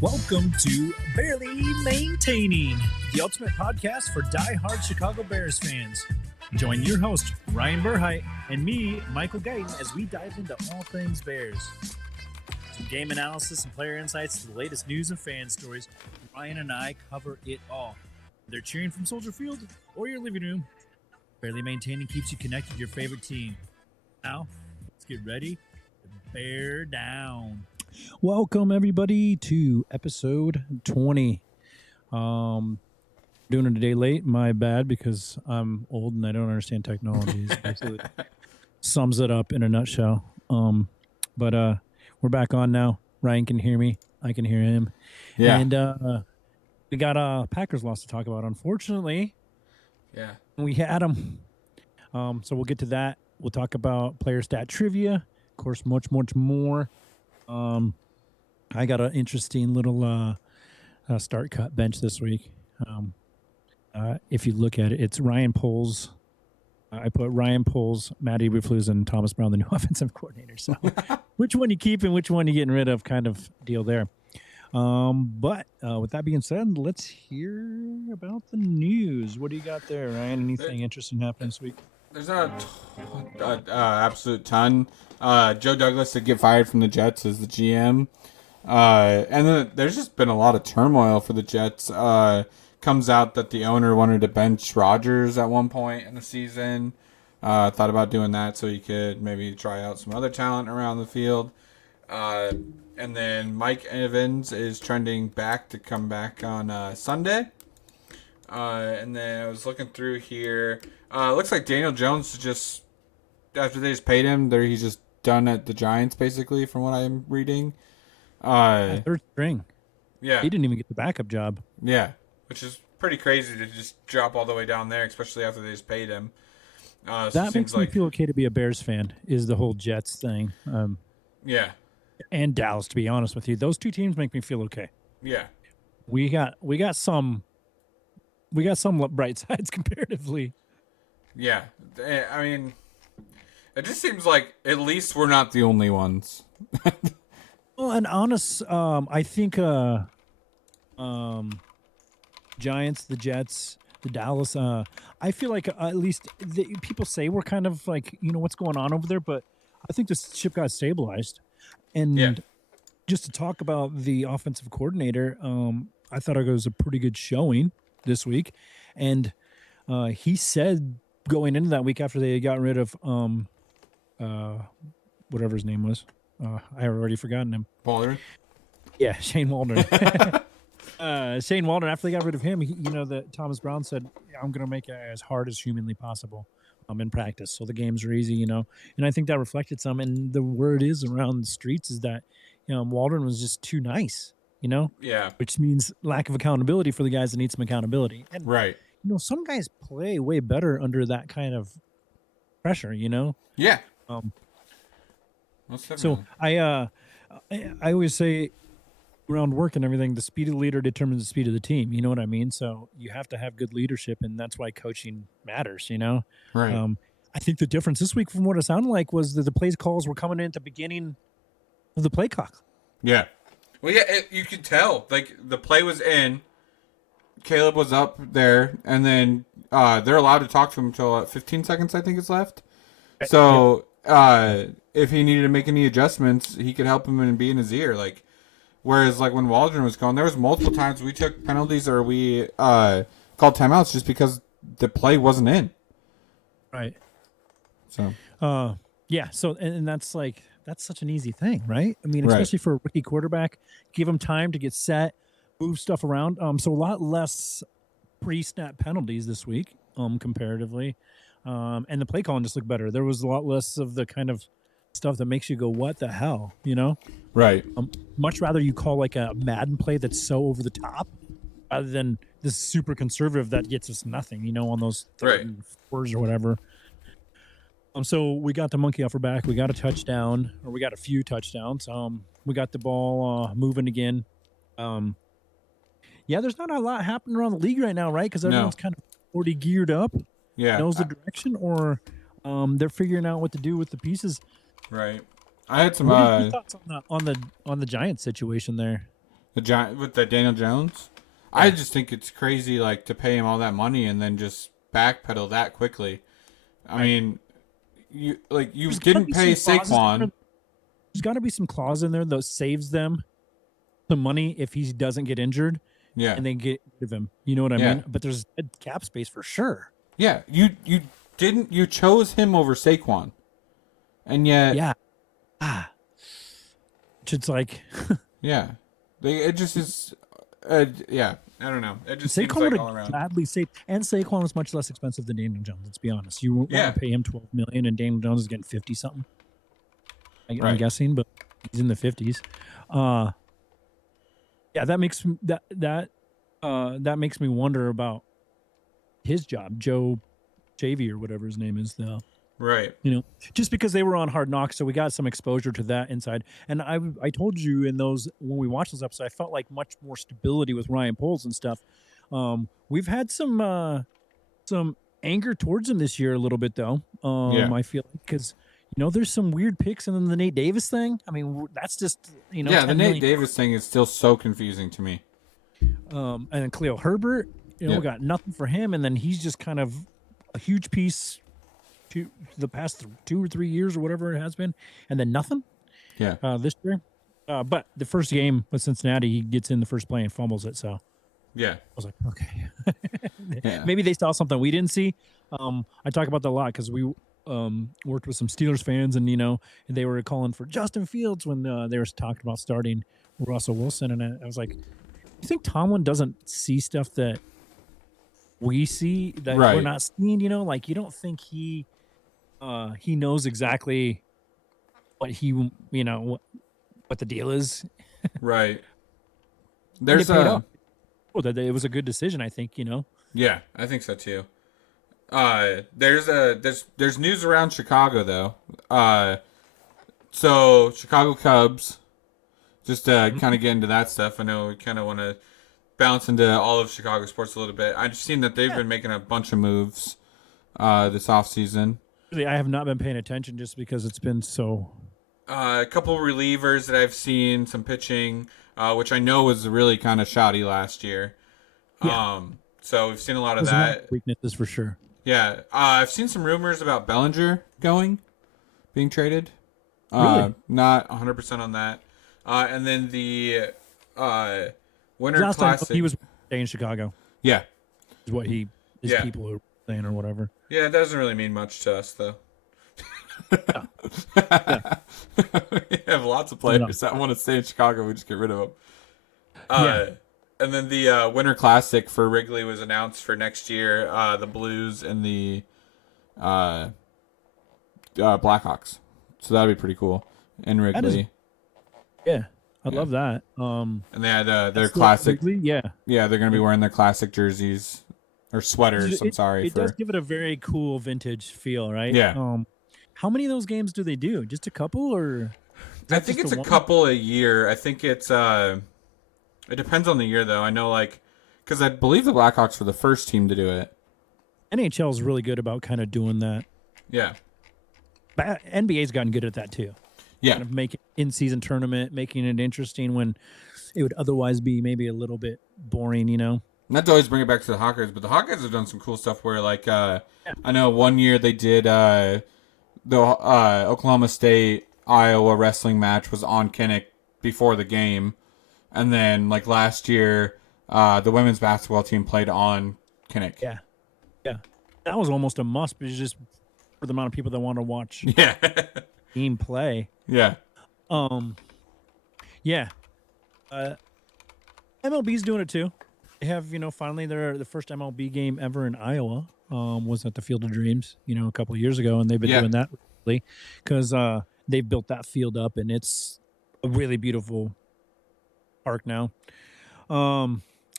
Welcome to Barely Maintaining, the ultimate podcast for die-hard Chicago Bears fans. Join your host, Ryan Burheit, and me, Michael Guyton, as we dive into all things Bears. From game analysis and player insights to the latest news and fan stories, Ryan and I cover it all. Whether cheering from Soldier Field or your living room, Barely Maintaining keeps you connected to your favorite team. Now, let's get ready to bear down. Welcome everybody to episode 20. Doing it a day late, my bad, because I'm old and I don't understand technology. It basically sums it up in a nutshell. But we're back on now. Ryan can hear me. I can hear him. Yeah. And we got a Packers loss to talk about, unfortunately. Yeah. We had them. So we'll get to that. We'll talk about player stat trivia. Of course, much more. I got an interesting little start cut bench this week. If you look at it, it's Ryan Poles. I put Ryan Poles, Matt Eberflus, and Thomas Brown, the new offensive coordinator. So which one you keep and which one you getting rid of kind of deal there. But with that being said, let's hear about the news. What do you got there, Ryan? Anything interesting happening this week? There's not an absolute ton. Joe Douglas did get fired from the Jets as the GM. And then there's just been a lot of turmoil for the Jets. Comes out that the owner wanted to bench Rodgers at one point in the season. Thought about doing that so he could maybe try out some other talent around the field. And then Mike Evans is trending back to come back on Sunday. And then I was looking through here. Looks like Daniel Jones just, after they just paid him, he's just done at the Giants, basically, from what I'm reading. Third string. Yeah. He didn't even get the backup job. Yeah, which is pretty crazy to just drop all the way down there, especially after they just paid him. So that makes me feel okay to be a Bears fan, is the whole Jets thing. Yeah. And Dallas, to be honest with you. Those two teams make me feel okay. Yeah. We got some bright sides comparatively. Yeah. I mean, it just seems like at least we're not the only ones. Well, and honest, I think Giants, the Jets, the Dallas, I feel like at least people say we're kind of like, what's going on over there, but I think the ship got stabilized. And just to talk about the offensive coordinator, I thought it was a pretty good showing this week. And he said going into that week after they got rid of whatever his name was, I have already forgotten him. Waldron? Yeah, Shane Waldron. Shane Waldron, after they got rid of him, that Thomas Brown said, I'm going to make it as hard as humanly possible in practice. So the games are easy, And I think that reflected some. And the word is around the streets is that, Waldron was just too nice, Yeah. Which means lack of accountability for the guys that need some accountability. And, right. Some guys play way better under that kind of pressure, Yeah. So I always say around work and everything, the speed of the leader determines the speed of the team. You know what I mean? So you have to have good leadership, and that's why coaching matters, Right. I think the difference this week from what it sounded like was that the play calls were coming in at the beginning of the play clock. Yeah. Well, yeah, you could tell. Like, the play was in, Caleb was up there, and then they're allowed to talk to him until 15 seconds, I think, is left. So if he needed to make any adjustments, he could help him and be in his ear. Like, whereas like when Waldron was going, there was multiple times we took penalties or we called timeouts just because the play wasn't in. Right. So. Yeah. So and that's such an easy thing, right? I mean, especially for a rookie quarterback, give him time to get set, move stuff around. So a lot less pre-snap penalties this week, comparatively. And the play calling just looked better. There was a lot less of the kind of stuff that makes you go, what the hell, Right. Much rather you call like a Madden play that's so over the top rather than this super conservative that gets us nothing, on those third and fours or whatever. So we got the monkey off our back. We got a touchdown, or we got a few touchdowns. We got the ball moving again. There's not a lot happening around the league right now, right? Because everyone's kind of already geared up. Yeah. Knows the direction, or they're figuring out what to do with the pieces. Right. I had some What are your thoughts on the Giants situation there? The Giant with the Daniel Jones. Yeah. I just think it's crazy, like to pay him all that money and then just backpedal that quickly. I mean, you There's gotta didn't be pay some clauses in there. Saquon. There's got to be some clause in there that saves them some money if he doesn't get injured Yeah, and they get rid of him. You know what I Yeah. mean? But there's a cap space for sure. yeah. You chose him over Saquon, and yet Yeah. It's like yeah, it just is. Yeah, I don't know. It just seems Saquon like would all have around. gladly saved, and Saquon was much less expensive than Daniel Jones. Let's be honest. You want Yeah. to pay him $12 million, and Daniel Jones is getting 50 something. I'm Right. guessing, but he's in the 50s. Yeah, that makes me wonder about his job, Joe Javy or whatever his name is, though. Right. Just because they were on Hard Knocks, so we got some exposure to that inside. And I told you in those when we watched those episodes, I felt like much more stability with Ryan Poles and stuff. We've had some anger towards him this year a little bit though. Yeah. I feel like because there's some weird picks, and then the Nate Davis thing. I mean, that's just Yeah, the 10 Nate million. Davis thing is still so confusing to me. And then Cleo Herbert, Yeah. got nothing for him, and then he's just kind of a huge piece to the past 2 or 3 years or whatever it has been, and then nothing. Yeah. This year. But the first game with Cincinnati, he gets in the first play and fumbles it. So I Yeah. was like, okay, Yeah. maybe they saw something we didn't see. I talk about that a lot because we worked with some Steelers fans, and they were calling for Justin Fields when they were talking about starting Russell Wilson, and I was like, you think Tomlin doesn't see stuff that we see that we're Right. not seeing? Like you don't think he knows exactly what what the deal is. Right. And There's it paid a off. Well, that it was a good decision, I think. Yeah, I think so too. There's news around Chicago though. So Chicago Cubs. Just to kind of get into that stuff, I know we kind of want to bounce into all of Chicago sports a little bit. I've seen that they've been making a bunch of moves this offseason. Really, I have not been paying attention just because it's been so. A couple relievers that I've seen, some pitching, which I know was really kind of shoddy last year. Yeah. So we've seen a lot of There's a lot that. of weaknesses for sure. Yeah, I've seen some rumors about Bellinger being traded. Really? Not 100% on that. And then the Winter Last time Classic. he was staying in Chicago. Yeah. Is what his Yeah. people are saying or whatever. Yeah, it doesn't really mean much to us, though. We have lots of players that want to stay in Chicago. We just get rid of them. And then the Winter Classic for Wrigley was announced for next year. The Blues and the Blackhawks. So that'd be pretty cool in Wrigley. Yeah, I love that. And they had their that's classic. Wrigley, yeah. Yeah, they're going to be wearing their classic jerseys or sweaters. I'm sorry. It does give it a very cool vintage feel, right? Yeah. How many of those games do they do? Just a couple, or? I think it's a couple a year. I think it's it depends on the year though. I know because I believe the Blackhawks were the first team to do it. NHL is really good about kind of doing that. Yeah. NBA's gotten good at that too. Yeah. Kind of making in-season tournament, making it interesting when it would otherwise be maybe a little bit boring, Not to always bring it back to the Hawkeyes, but the Hawkeyes have done some cool stuff where I know one year they did the Oklahoma State Iowa wrestling match was on Kinnick before the game. And then last year, the women's basketball team played on Kinnick. Yeah. Yeah. That was almost a must, but it's just for the amount of people that want to watch Yeah. team play. Yeah. Yeah. MLB's doing it too. They have, finally the first MLB game ever in Iowa was at the Field of Dreams, a couple of years ago, and they've been doing that recently because they've built that field up, and it's a really beautiful park now.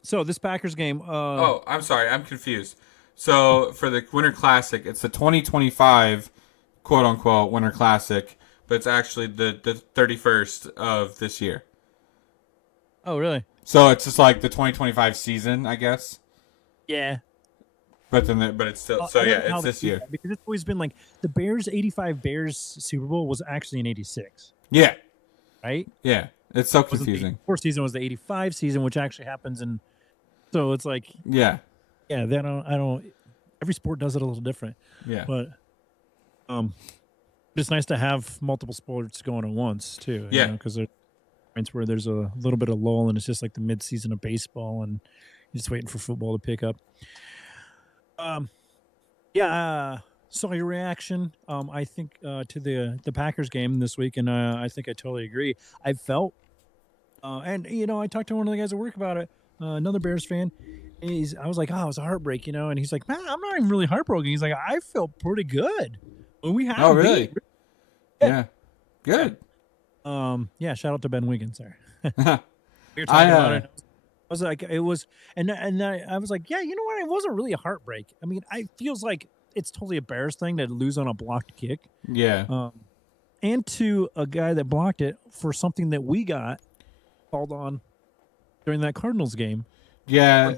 So this Packers game. Oh, I'm sorry, I'm confused. So for the Winter Classic, it's the 2025 quote unquote Winter Classic, but it's actually the 31st of this year. Oh, really? So it's just the 2025 season, I guess. Yeah. But it's still it's this year because it's always been the Bears 85 Bears Super Bowl was actually in 86. Yeah. Right? Yeah. It's so It wasn't the confusing. 84 season, was the 85 season, which actually happens. And so it's like, Yeah. yeah, I don't, every sport does it a little different. Yeah. But it's nice to have multiple sports going at once, too. Yeah. Because there's points where there's a little bit of lull and it's just like the mid-season of baseball and you're just waiting for football to pick up. Saw your reaction, I think, to the Packers game this week, and I think I totally agree. I felt, and I talked to one of the guys at work about it, another Bears fan. I was like, oh, it was a heartbreak, and he's like, man, I'm not even really heartbroken. He's like, I felt pretty good when we had. Oh, really? Yeah. Good. Yeah. Shout out to Ben Wiggins there. We were talking about it. I was like, it was, and I was like, yeah, you know what? It wasn't really a heartbreak. I mean, it feels like it's totally a Bears thing to lose on a blocked kick. Yeah. And to a guy that blocked it for something that we got called on during that Cardinals game. Yeah.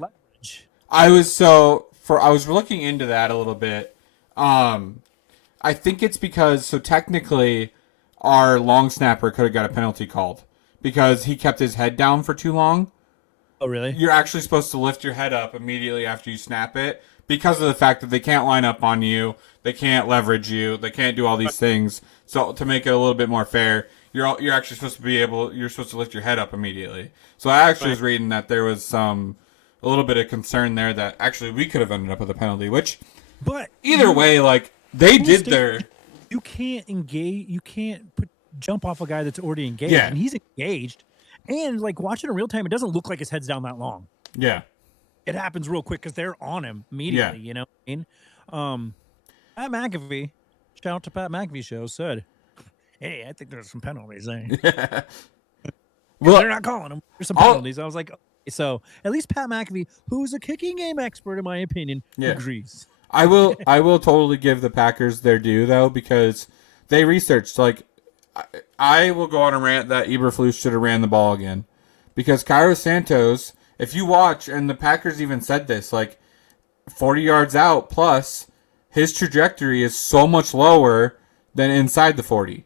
I was looking into that a little bit. I think it's because, so technically our long snapper could have got a penalty called because he kept his head down for too long. Oh, really? You're actually supposed to lift your head up immediately after you snap it because of the fact that they can't line up on you, they can't leverage you, they can't do all these things. So to make it a little bit more fair, you're actually supposed to lift your head up immediately. So I actually was reading that there was a little bit of concern there that actually we could have ended up with a penalty, but either way, like they did their. You can't engage. You can't jump off a guy that's already engaged, and he's engaged. And like watching in real time, it doesn't look like his head's down that long. Yeah, it happens real quick because they're on him immediately. Yeah. You know what I mean? Pat McAfee, shout out to Pat McAfee show, said, "Hey, I think there's some penalties there." Well, they're not calling them. There's some penalties. I was like, okay. So at least Pat McAfee, who's a kicking game expert in my opinion, agrees. I will totally give the Packers their due though because they researched. Like, I will go on a rant that Eberflus should have ran the ball again because Cairo Santos, if you watch, and the Packers even said this, like 40 yards out plus, his trajectory is so much lower than inside the 40.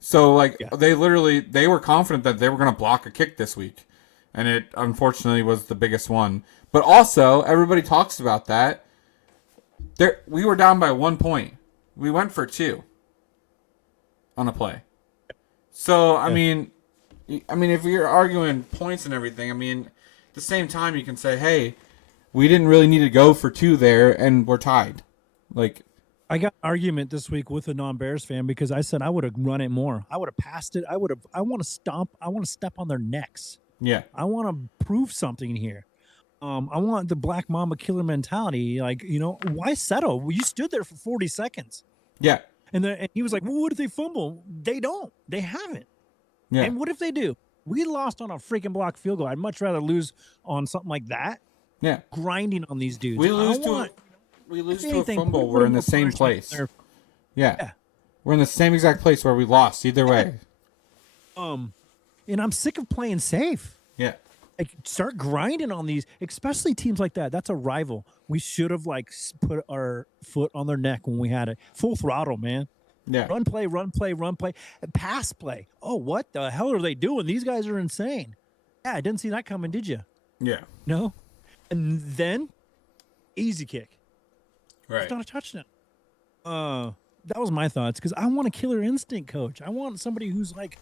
So like they were confident that they were going to block a kick this week, and it unfortunately was the biggest one. But also everybody talks about that. We were down by 1 point. We went for 2 on a play. So, I mean, if you're arguing points and everything, I mean, at the same time, you can say, hey, we didn't really need to go for 2 there, and we're tied. Like, I got an argument this week with a non-Bears fan because I said I would have run it more. I would have passed it. I want to step on their necks. Yeah. I want to prove something here. I want the Black Mamba killer mentality. Like, why settle? Well, you stood there for 40 seconds. Yeah. And he was like, well, what if they fumble? They don't. They haven't. Yeah. And what if they do? We lost on a freaking block field goal. I'd much rather lose on something like that. Yeah. Grinding on these dudes. We lose to a fumble. We're in the same place. Yeah. We're in the same exact place where we lost either way. And I'm sick of playing safe. Yeah. Like, start grinding on these, especially teams like that. That's a rival. We should have put our foot on their neck when we had it. Full throttle, man. Yeah. Run play, pass play. Oh, what the hell are they doing? These guys are insane. Yeah, I didn't see that coming, did you? Yeah. No. And then easy kick. Right. It's not a touchdown. That was my thoughts because I want a killer instinct coach. I want somebody who's like,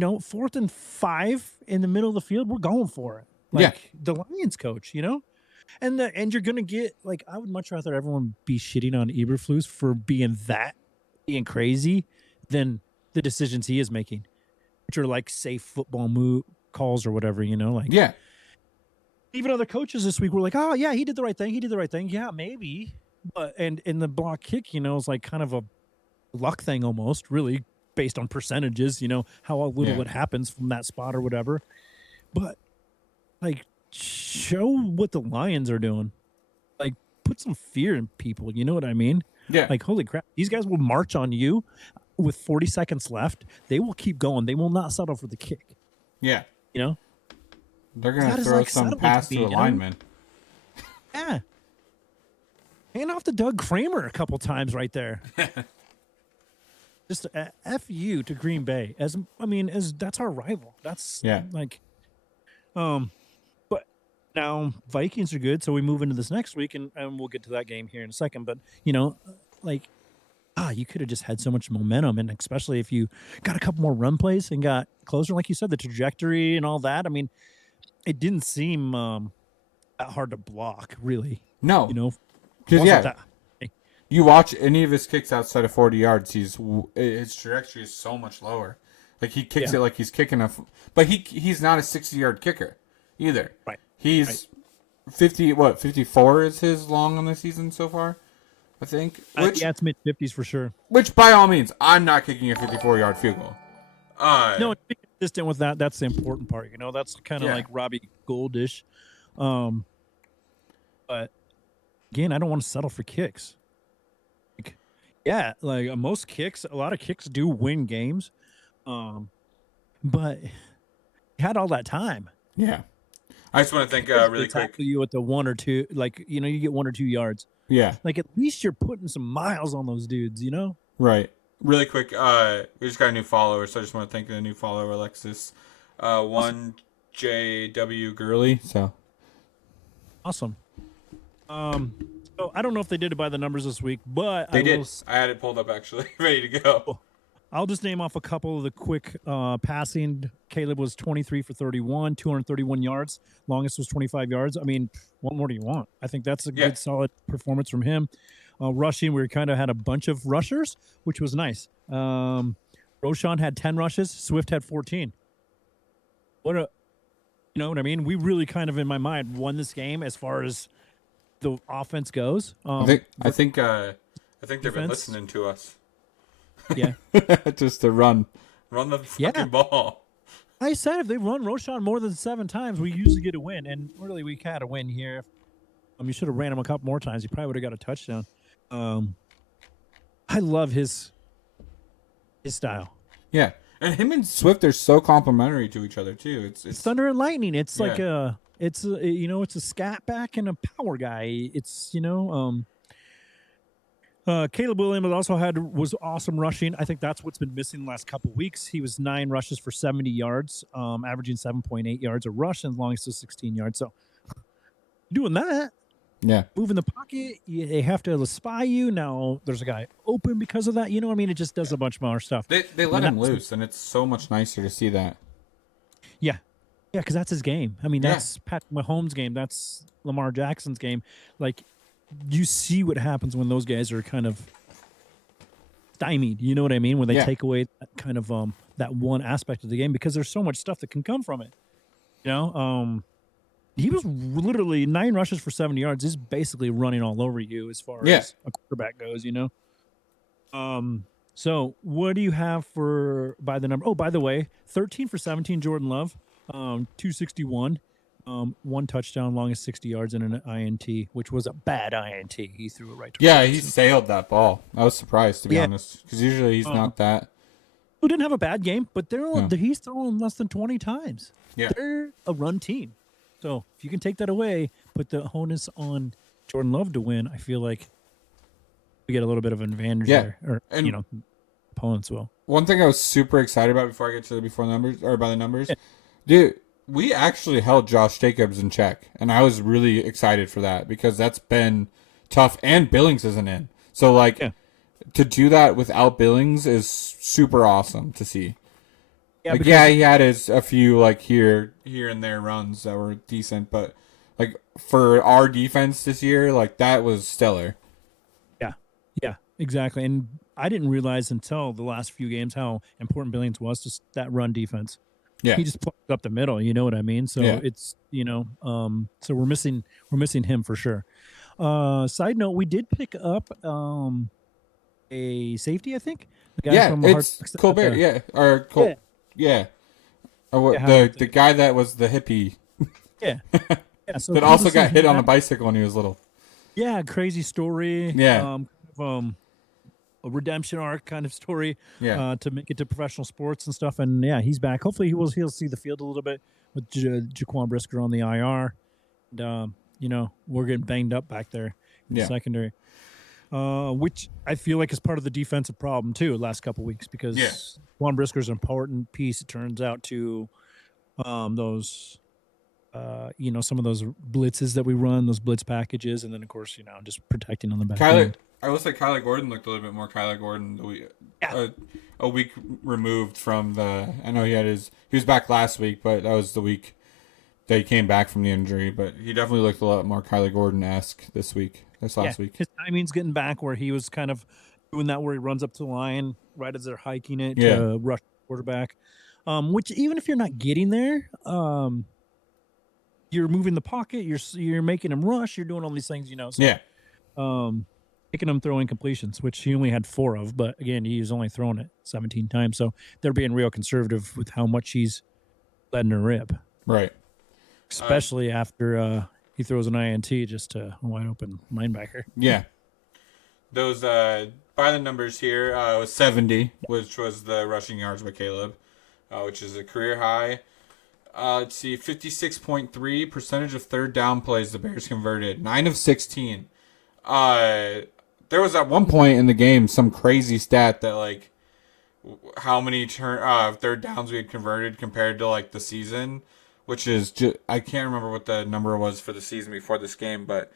4th and 5 in the middle of the field, we're going for it. Like the Lions coach, and you're going to get, like, I would much rather everyone be shitting on Eberflus for being crazy than the decisions he is making, which are like safe football move calls or whatever, Yeah. Even other coaches this week were like, oh yeah, he did the right thing. Yeah, maybe. But, and in the block kick, is like kind of a luck thing almost, really, based on percentages, how little it happens from that spot or whatever. But like, show what the Lions are doing. Like, put some fear in people. You know what I mean? Yeah. Like, holy crap, these guys will march on you with 40 seconds left. They will keep going. They will not settle for the kick. Yeah. They're going to throw some pass to a lineman. Yeah. Hand off to Doug Kramer a couple times right there. just F you to Green Bay. As that's our rival. That's Yeah. like, but now Vikings are good, so we move into this next week, and we'll get to that game here in a second. But like, you could have just had so much momentum, and especially if you got a couple more run plays and got closer, like you said, the trajectory and all that. I mean, it didn't seem that hard to block, really. No. You know, Because, wasn't yeah, that. you watch any of his kicks outside of 40 yards, his trajectory is so much lower. Like, he kicks it like he's kicking but he's not a 60-yard kicker either. Right. He's 54 is his long on the season so far, I think. Yeah, it's mid-50s for sure. Which, by all means, I'm not kicking a 54-yard field goal. No, it's being consistent with that. That's the important part. That's kind of like Robbie Goldish. But again, I don't want to settle for kicks. Like most kicks, a lot of kicks do win games. But you had all that time. Yeah. I just want to think really quick. You at the 1 or 2, like, you get 1 or 2 yards. Yeah. Like, at least you're putting some miles on those dudes, Right. Really quick, we just got a new follower, so I just want to thank the new follower, Alexis. 1JW Gurley. So awesome. So I don't know if they did it by the numbers this week, but they did. I had it pulled up actually, ready to go. I'll just name off a couple of the quick passing. Caleb was 23 for 31, 231 yards. Longest was 25 yards. I mean, what more do you want? I think that's a good, solid performance from him. Rushing, we kind of had a bunch of rushers, which was nice. Roshan had 10 rushes. Swift had 14. You know what I mean? We really kind of, in my mind, won this game as far as the offense goes. I think they've been listening to us. Yeah. Just to run the fucking ball. I said if they run Roshan more than 7 times, we usually get a win. And really, we had a win here. You should have ran him a couple more times. He probably would have got a touchdown. I love his style. Yeah. And him and Swift are so complimentary to each other too. It's thunder and lightning. It's like it's a scat back and a power guy. It's Caleb Williams was awesome rushing. I think that's what's been missing the last couple of weeks. He was 9 rushes for 70 yards, averaging 7.8 yards a rush, and longest was 16 yards. So doing that. Yeah. Moving the pocket, they have to spy you. Now there's a guy open because of that. You know what I mean? It just does a bunch more stuff. They let him loose, and it's so much nicer to see that. Yeah. Yeah, because that's his game. I mean, that's Patrick Mahomes' game. That's Lamar Jackson's game. Like, you see what happens when those guys are kind of stymied. You know what I mean? When they take away that kind of that one aspect of the game, because there's so much stuff that can come from it. He was literally 9 rushes for 70 yards. He's basically running all over you as far as a quarterback goes, So what do you have for by the number? Oh, by the way, 13 for 17, Jordan Love, 261, 1 touchdown, longest 60 yards, and an INT, which was a bad INT. He threw it right to he sailed that ball. I was surprised, to be honest, because usually he's not that. Who didn't have a bad game, but he's throwing less than 20 times. Yeah. They're a run team. So if you can take that away, put the onus on Jordan Love to win, I feel like we get a little bit of an advantage there. Or, opponents will. One thing I was super excited about before I get to the by the numbers, dude, we actually held Josh Jacobs in check. And I was really excited for that because that's been tough. And Billings isn't in. So, to do that without Billings is super awesome to see. Yeah, he had a few here and there runs that were decent, but for our defense this year, that was stellar. Yeah, exactly. And I didn't realize until the last few games how important Billings was to that run defense. Yeah, he just plucked up the middle. You know what I mean? So it's so we're missing him for sure. Side note: we did pick up a safety, I think. The guy from it's Colbert. The guy that was the hippie. So that also got hit on a bicycle when he was little. Yeah, crazy story. Yeah. A redemption arc kind of story. To make it to professional sports and stuff. And he's back. Hopefully he'll see the field a little bit with Jaquan Brisker on the IR. And we're getting banged up back there in the secondary. which I feel like is part of the defensive problem too. Last couple weeks Yeah. because Juan Brisker's an important piece. It turns out to those. Some of those blitzes that we run, those blitz packages, and then of course, just protecting on the back Kyler, end. I will say Kyler Gordon looked a little bit more Kyler Gordon Yeah. a week removed from the. I know he was back last week, but that was the week that he came back from the injury. But he definitely looked a lot more Kyler Gordon-esque this last week. His timing's getting back where he was kind of doing that where he runs up to the line right as they're hiking it Yeah. to rush the quarterback. Which even if you're not getting there, you're moving the pocket, you're making him rush, you're doing all these things, So, Yeah. Making him throw incompletions, which he only had 4 of, but again, he's only thrown it 17 times, so they're being real conservative with how much he's letting her rip, Right. especially after he throws an INT just to a wide open linebacker. Yeah. Those by the numbers here, it was 70, which was the rushing yards by Caleb, which is a career high. Let's see, 56.3 percentage of third down plays the Bears converted, 9 of 16. There was at one point in the game some crazy stat that like how many third downs we had converted compared to like the season, which is just, I can't remember what the number was for the season before this game, but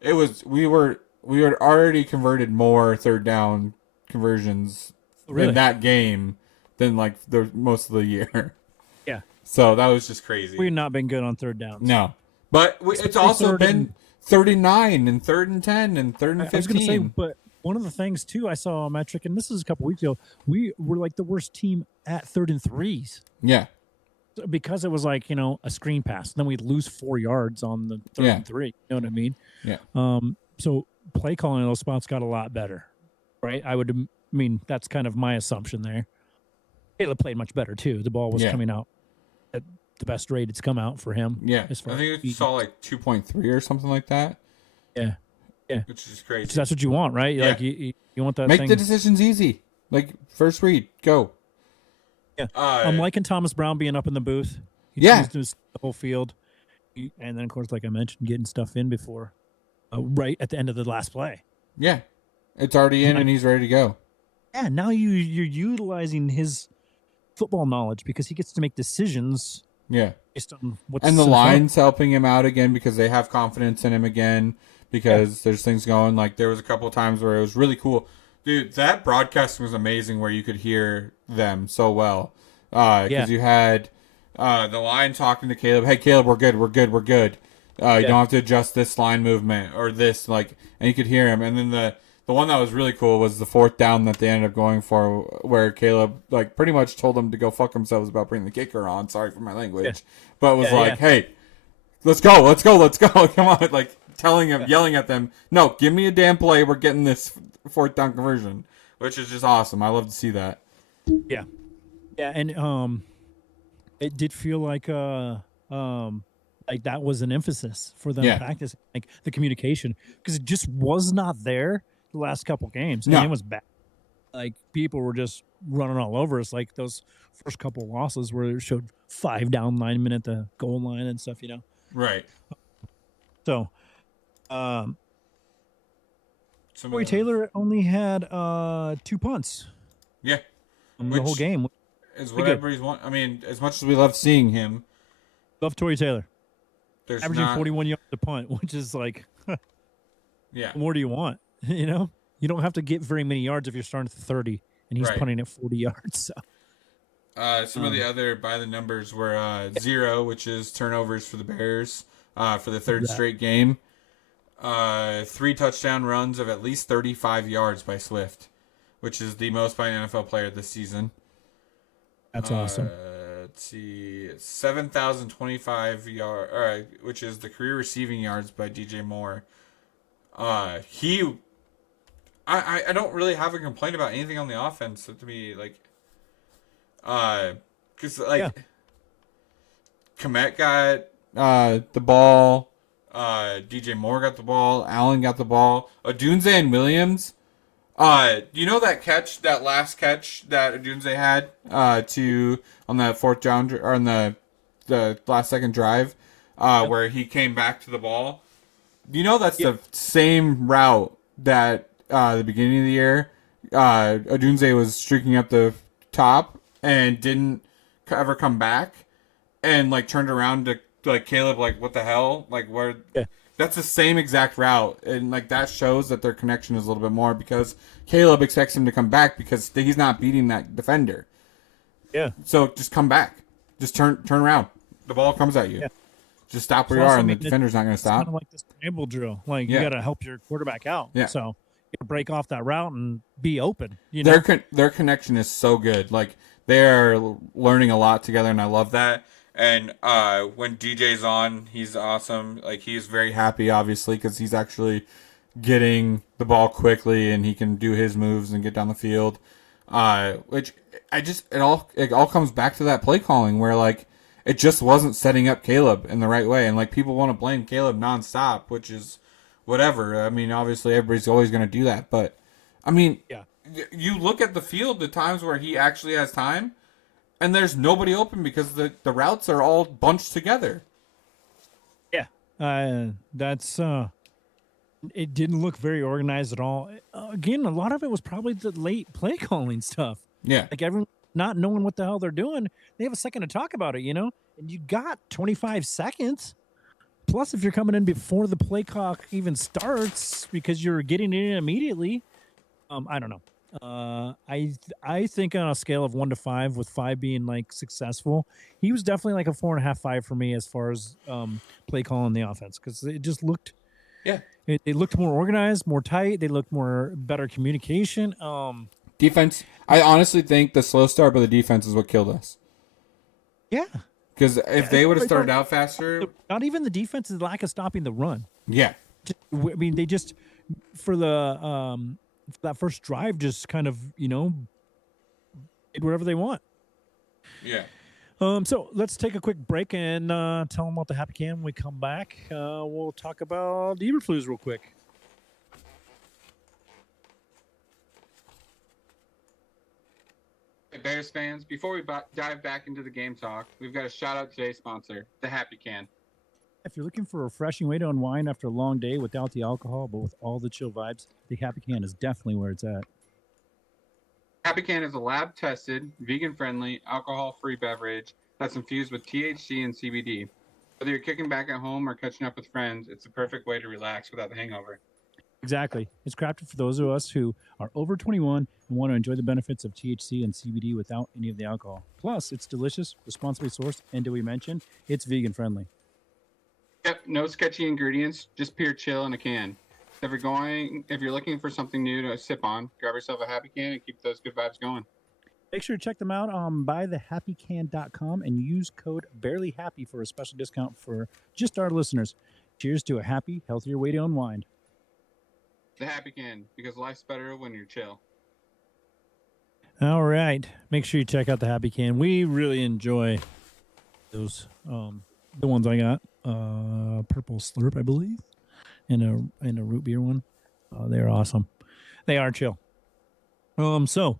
it was we had already converted more third down conversions in that game than like the most of the year. Yeah. So that was just crazy. We've not been good on third downs. No, but it's also been 39 and 3rd and 10 and 3rd and 15. I was going to say, but one of the things too, I saw a metric, and this is a couple weeks ago. We were like the worst team at 3rd and 3s. Yeah, because it was like a screen pass, then we'd lose 4 yards on the 3rd and 3. You know what I mean? Yeah. So play calling in those spots got a lot better, right? That's kind of my assumption there. Caleb played much better too. The ball was coming out at the best rate it's come out for him. Yeah, I think it saw like 2.3 or something like that. Yeah, which is crazy. That's what you want, right? Yeah. Like you want that. Make the decisions easy. Like first read, go. Yeah, I'm liking Thomas Brown being up in the booth. He chooses the whole field, and then of course, like I mentioned, getting stuff in before, right at the end of the last play. Yeah, it's already in and he's ready to go. Yeah, now you're utilizing his football knowledge because he gets to make decisions. Yeah, based on what's and the line's helping him out again because they have confidence in him again because there's things going. Like there was a couple of times where it was really cool. Dude, that broadcasting was amazing where you could hear them so well. Because you had the line talking to Caleb, hey, Caleb, we're good. You don't have to adjust this line movement or this, and you could hear him. And then the one that was really cool was the 4th down that they ended up going for where Caleb, pretty much told them to go fuck themselves about bringing the kicker on. Sorry for my language. But it was hey, let's go. Come on. Telling him, yelling at them, no, give me a damn play. We're getting this 4th down conversion, which is just awesome. I love to see that. Yeah. Yeah, and it did feel like that was an emphasis for them practice, like the communication, because it just was not there the last couple games. And it was bad. Like people were just running all over us, like those first couple losses where it showed 5 down linemen at the goal line and stuff, Right. So, Corey Taylor only had 2 punts. Yeah. The whole game. Is what everybody's want. I mean, as much as we love seeing him. Love Tory Taylor. There's averaging 41 yards a punt, which is like, what more do you want? You don't have to get very many yards if you're starting at 30, and he's punting at 40 yards. So. Some of the other by the numbers were 0, which is turnovers for the Bears for the 3rd straight game. 3 touchdown runs of at least 35 yards by Swift, which is the most by an NFL player this season. That's awesome. Let's see, 7,025 yards, which is the career receiving yards by DJ Moore. I don't really have a complaint about anything on the offense. To me, because Komet got the ball, DJ Moore got the ball, Allen got the ball, Odunze and Williams. You know that last catch that Odunze had on that 4th down or on the last second drive, where he came back to the ball. You know that's the same route that the beginning of the year, Odunze was streaking up the top and didn't ever come back, and like turned around to like Caleb, like what the hell, like where. Yeah. That's the same exact route, and like that shows that their connection is a little bit more because Caleb expects him to come back because he's not beating that defender. Yeah. So just come back, just turn around. The ball comes at you. Yeah. Just stop where you are, and the defender's not going to stop. It's kind of like this scramble drill. Like you got to help your quarterback out. Yeah. So you break off that route and be open. You know, their connection is so good. Like they are learning a lot together, and I love that. And when DJ's on, he's awesome. Like he's very happy, obviously, because he's actually getting the ball quickly, and he can do his moves and get down the field. Which it all comes back to that play calling where like it just wasn't setting up Caleb in the right way, and like people want to blame Caleb nonstop, which is whatever. I mean, obviously everybody's always going to do that, but I mean, you look at the field, the times where he actually has time. And there's nobody open because the routes are all bunched together. Yeah. That's it didn't look very organized at all. Again, a lot of it was probably the late play calling stuff. Yeah. Like everyone not knowing what the hell they're doing. They have a second to talk about it, you know? And you got 25 seconds. Plus, if you're coming in before the play clock even starts because you're getting it in immediately, I don't know. I think on a scale of 1 to 5, with 5 being like successful, he was definitely like a 4.5, 5 for me as far as play calling the offense, because it just looked, it looked more organized, more tight. They looked more better communication. Defense. I honestly think the slow start by the defense is what killed us. Yeah, because if they would have started out faster, not even the defense's lack of stopping the run. Yeah, I mean they just for the that first drive just kind of, you know, did whatever they want. Yeah. So let's take a quick break and tell them about the Happy Can. When we come back, we'll talk about Eberflus real quick. Hey, Bears fans, before we dive back into the game talk, we've got to shout out today's sponsor, the Happy Can. If you're looking for a refreshing way to unwind after a long day without the alcohol, but with all the chill vibes, the Happy Can is definitely where it's at. Happy Can is a lab-tested, vegan-friendly, alcohol-free beverage that's infused with THC and CBD. Whether you're kicking back at home or catching up with friends, it's the perfect way to relax without the hangover. Exactly. It's crafted for those of us who are over 21 and want to enjoy the benefits of THC and CBD without any of the alcohol. Plus, it's delicious, responsibly sourced, and did we mention, it's vegan-friendly. Yep, no sketchy ingredients, just pure chill in a can. If you're looking for something new to sip on, grab yourself a Happy Can and keep those good vibes going. Make sure to check them out on buythehappycan.com and use code BarelyHappy for a special discount for just our listeners. Cheers to a happy, healthier way to unwind. The Happy Can, because life's better when you're chill. All right. Make sure you check out the Happy Can. We really enjoy those, the ones I got. Purple Slurp, I believe, and a root beer one. They're awesome. They are chill. So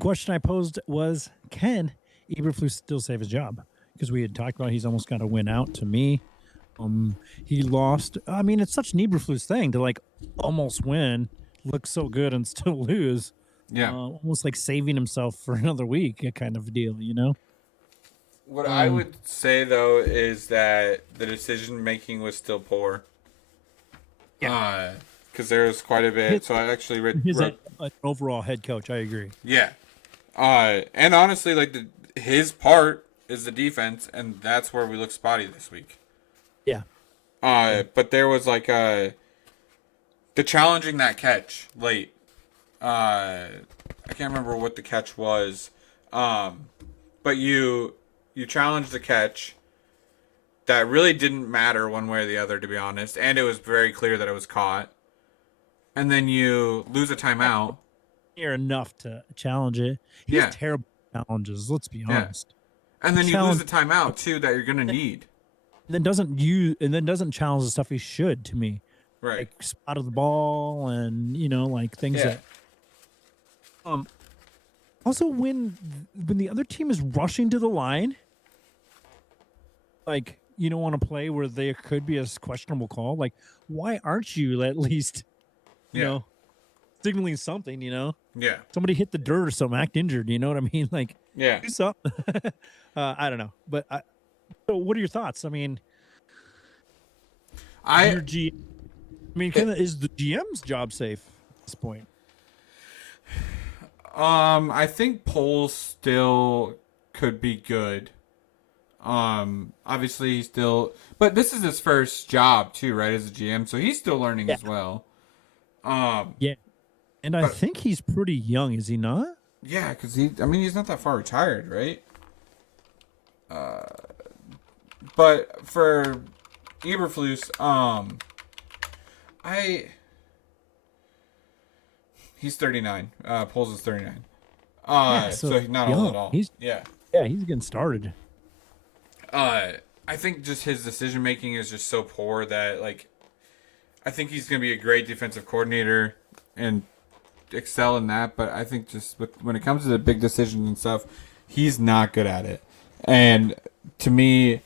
question I posed was, can Eberflus still save his job? Because we had talked about he's almost got to win out to me. He lost. I mean, it's such an Eberflus thing to like almost win, look so good and still lose. Yeah. Almost like saving himself for another week, a kind of deal, you know? What I would say, though, is that the decision-making was still poor. Yeah. Because there was quite a bit. So I actually read... He's an overall head coach. I agree. Yeah. And honestly, like, his part is the defense, and that's where we look spotty this week. Yeah. But there was, like, the challenging that catch late. I can't remember what the catch was. But you challenged the catch that really didn't matter one way or the other, to be honest, and it was very clear that it was caught. And then you lose a timeout. You're enough to challenge it. He has terrible challenges, let's be honest. And then you lose a timeout too that you're gonna need. And then doesn't challenge the stuff he should, to me. Right. Like spot of the ball and, you know, like things that also when the other team is rushing to the line, like you don't want to play where there could be a questionable call. Like, why aren't you at least, you know, signaling something? You know, somebody hit the dirt or something, act injured. You know what I mean? Like, do something. I don't know, but so what are your thoughts? I mean, your G. I mean, is the GM's job safe at this point? I think Poles still could be good. Obviously he's still, but this is his first job too, right? As a GM, so he's still learning as well. Yeah, and I think he's pretty young, is he not? Yeah, because he's not that far retired, right? But for Eberflus, he's 39. Poles is 39. So he's not old at all. He's getting started. I think just his decision making is just so poor that I think he's gonna be a great defensive coordinator and excel in that. But I think just when it comes to the big decisions and stuff, he's not good at it. And to me,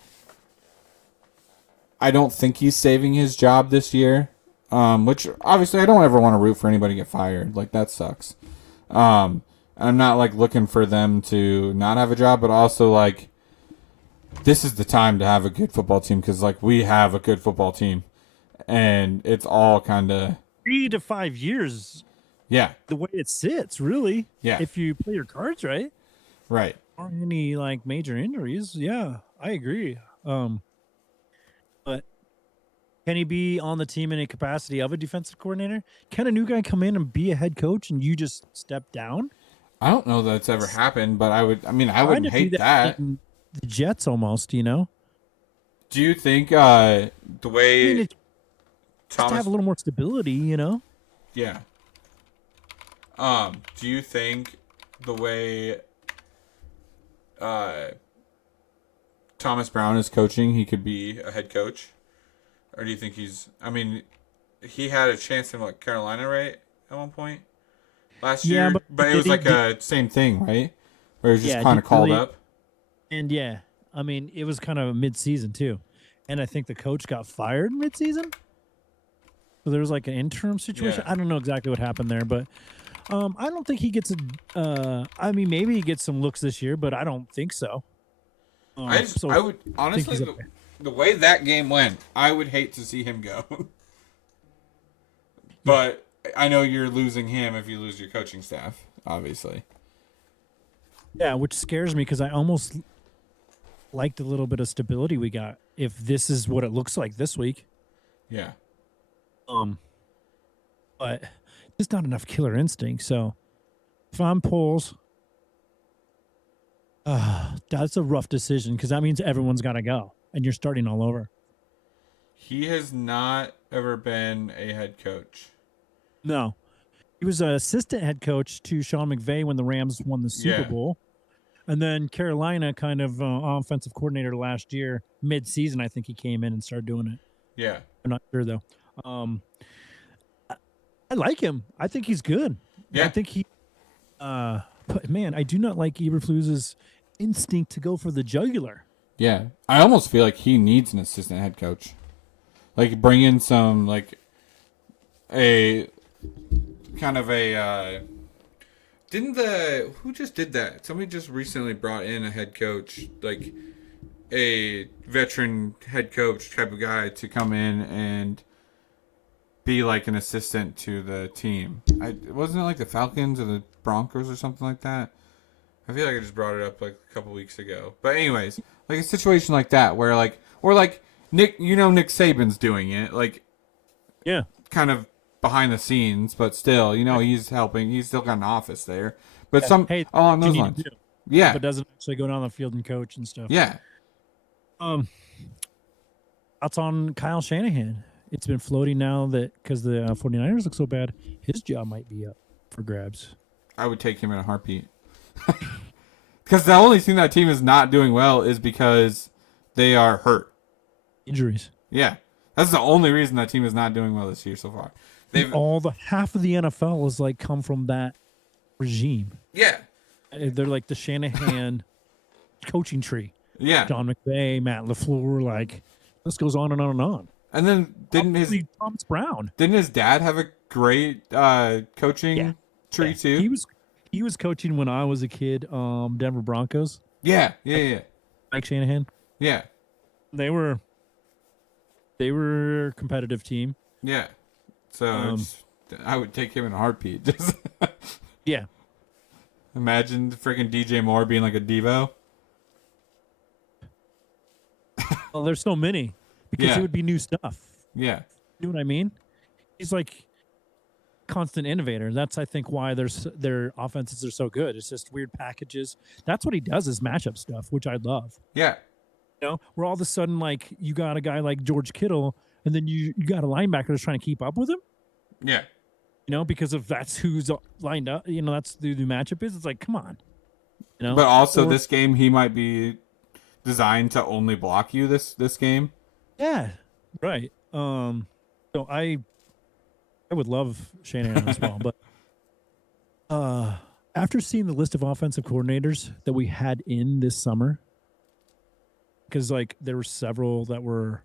I don't think he's saving his job this year. Which obviously I don't ever want to root for anybody to get fired. Like, that sucks. I'm not looking for them to not have a job, but also this is the time to have a good football team because we have a good football team, and it's all kind of 3 to 5 years. Yeah, the way it sits, really. Yeah, if you play your cards right. Right. Aren't any major injuries. Yeah, I agree. But can he be on the team in a capacity of a defensive coordinator? Can a new guy come in and be a head coach and you just step down? I don't know that it's ever happened, but I wouldn't hate that. The Jets almost, you know. Do you think the way Thomas to have a little more stability, you know? Yeah. Do you think the way Thomas Brown is coaching, he could be a head coach? Or do you think he had a chance in Carolina, right? At one point last year, but it was a same thing, right? Where he was just kind of called up. And it was kind of mid-season too. And I think the coach got fired mid-season. So there was an interim situation. Yeah. I don't know exactly what happened there, but I don't think he gets maybe he gets some looks this year, but I don't think so. I would honestly, the way that game went, I would hate to see him go. But I know you're losing him if you lose your coaching staff, obviously. Yeah, which scares me because I almost liked a little bit of stability we got if this is what it looks like this week. Yeah. But there's not enough killer instinct. So if I'm Poles, that's a rough decision because that means everyone's got to go and you're starting all over. He has not ever been a head coach. No. He was an assistant head coach to Sean McVay when the Rams won the Super Bowl. And then Carolina kind of offensive coordinator last year, mid-season, I think he came in and started doing it. Yeah. I'm not sure, though. I like him. I think he's good. Yeah. I think he but man, I do not like Eberflus's instinct to go for the jugular. Yeah. I almost feel like he needs an assistant head coach. Bring in some, a kind of a who just did that? Somebody just recently brought in a head coach, a veteran head coach type of guy to come in and be an assistant to the team. Wasn't it the Falcons or the Broncos or something like that? I feel like I just brought it up a couple weeks ago. But anyways, a situation like that where Nick Saban's doing it, yeah, kind of behind the scenes, but still, he's helping. He's still got an office there. But along those lines. Yeah. But doesn't actually go down the field and coach and stuff. Yeah. Thoughts on Kyle Shanahan? It's been floating now that because the 49ers look so bad, his job might be up for grabs. I would take him in a heartbeat. Because the only thing that team is not doing well is because they are hurt. Injuries. Yeah. That's the only reason that team is not doing well this year so far. Half of the NFL is come from that regime. Yeah. They're the Shanahan coaching tree. Yeah. John McVay, Matt LaFleur, like this goes on and on and on. And then Thomas Brown. didn't his dad have a great coaching tree too? He was coaching when I was a kid, Denver Broncos. Yeah. Mike Shanahan. Yeah. They were a competitive team. Yeah. So I would take him in a heartbeat. Just yeah. Imagine freaking DJ Moore being like a Devo. Well, there's so many because it would be new stuff. Yeah. You know what I mean? He's like constant innovator. That's I think why their offenses are so good. It's just weird packages. That's what he does is matchup stuff, which I love. Yeah. You know, where all of a sudden like you got a guy like George Kittle, and then you got a linebacker that's trying to keep up with him. Yeah. You know, because if that's who's lined up, you know, that's the matchup is. It's like, come on. You know, but also this game he might be designed to only block you this game. Yeah, right. So I would love Shanahan as well, but after seeing the list of offensive coordinators that we had in this summer, because like there were several that were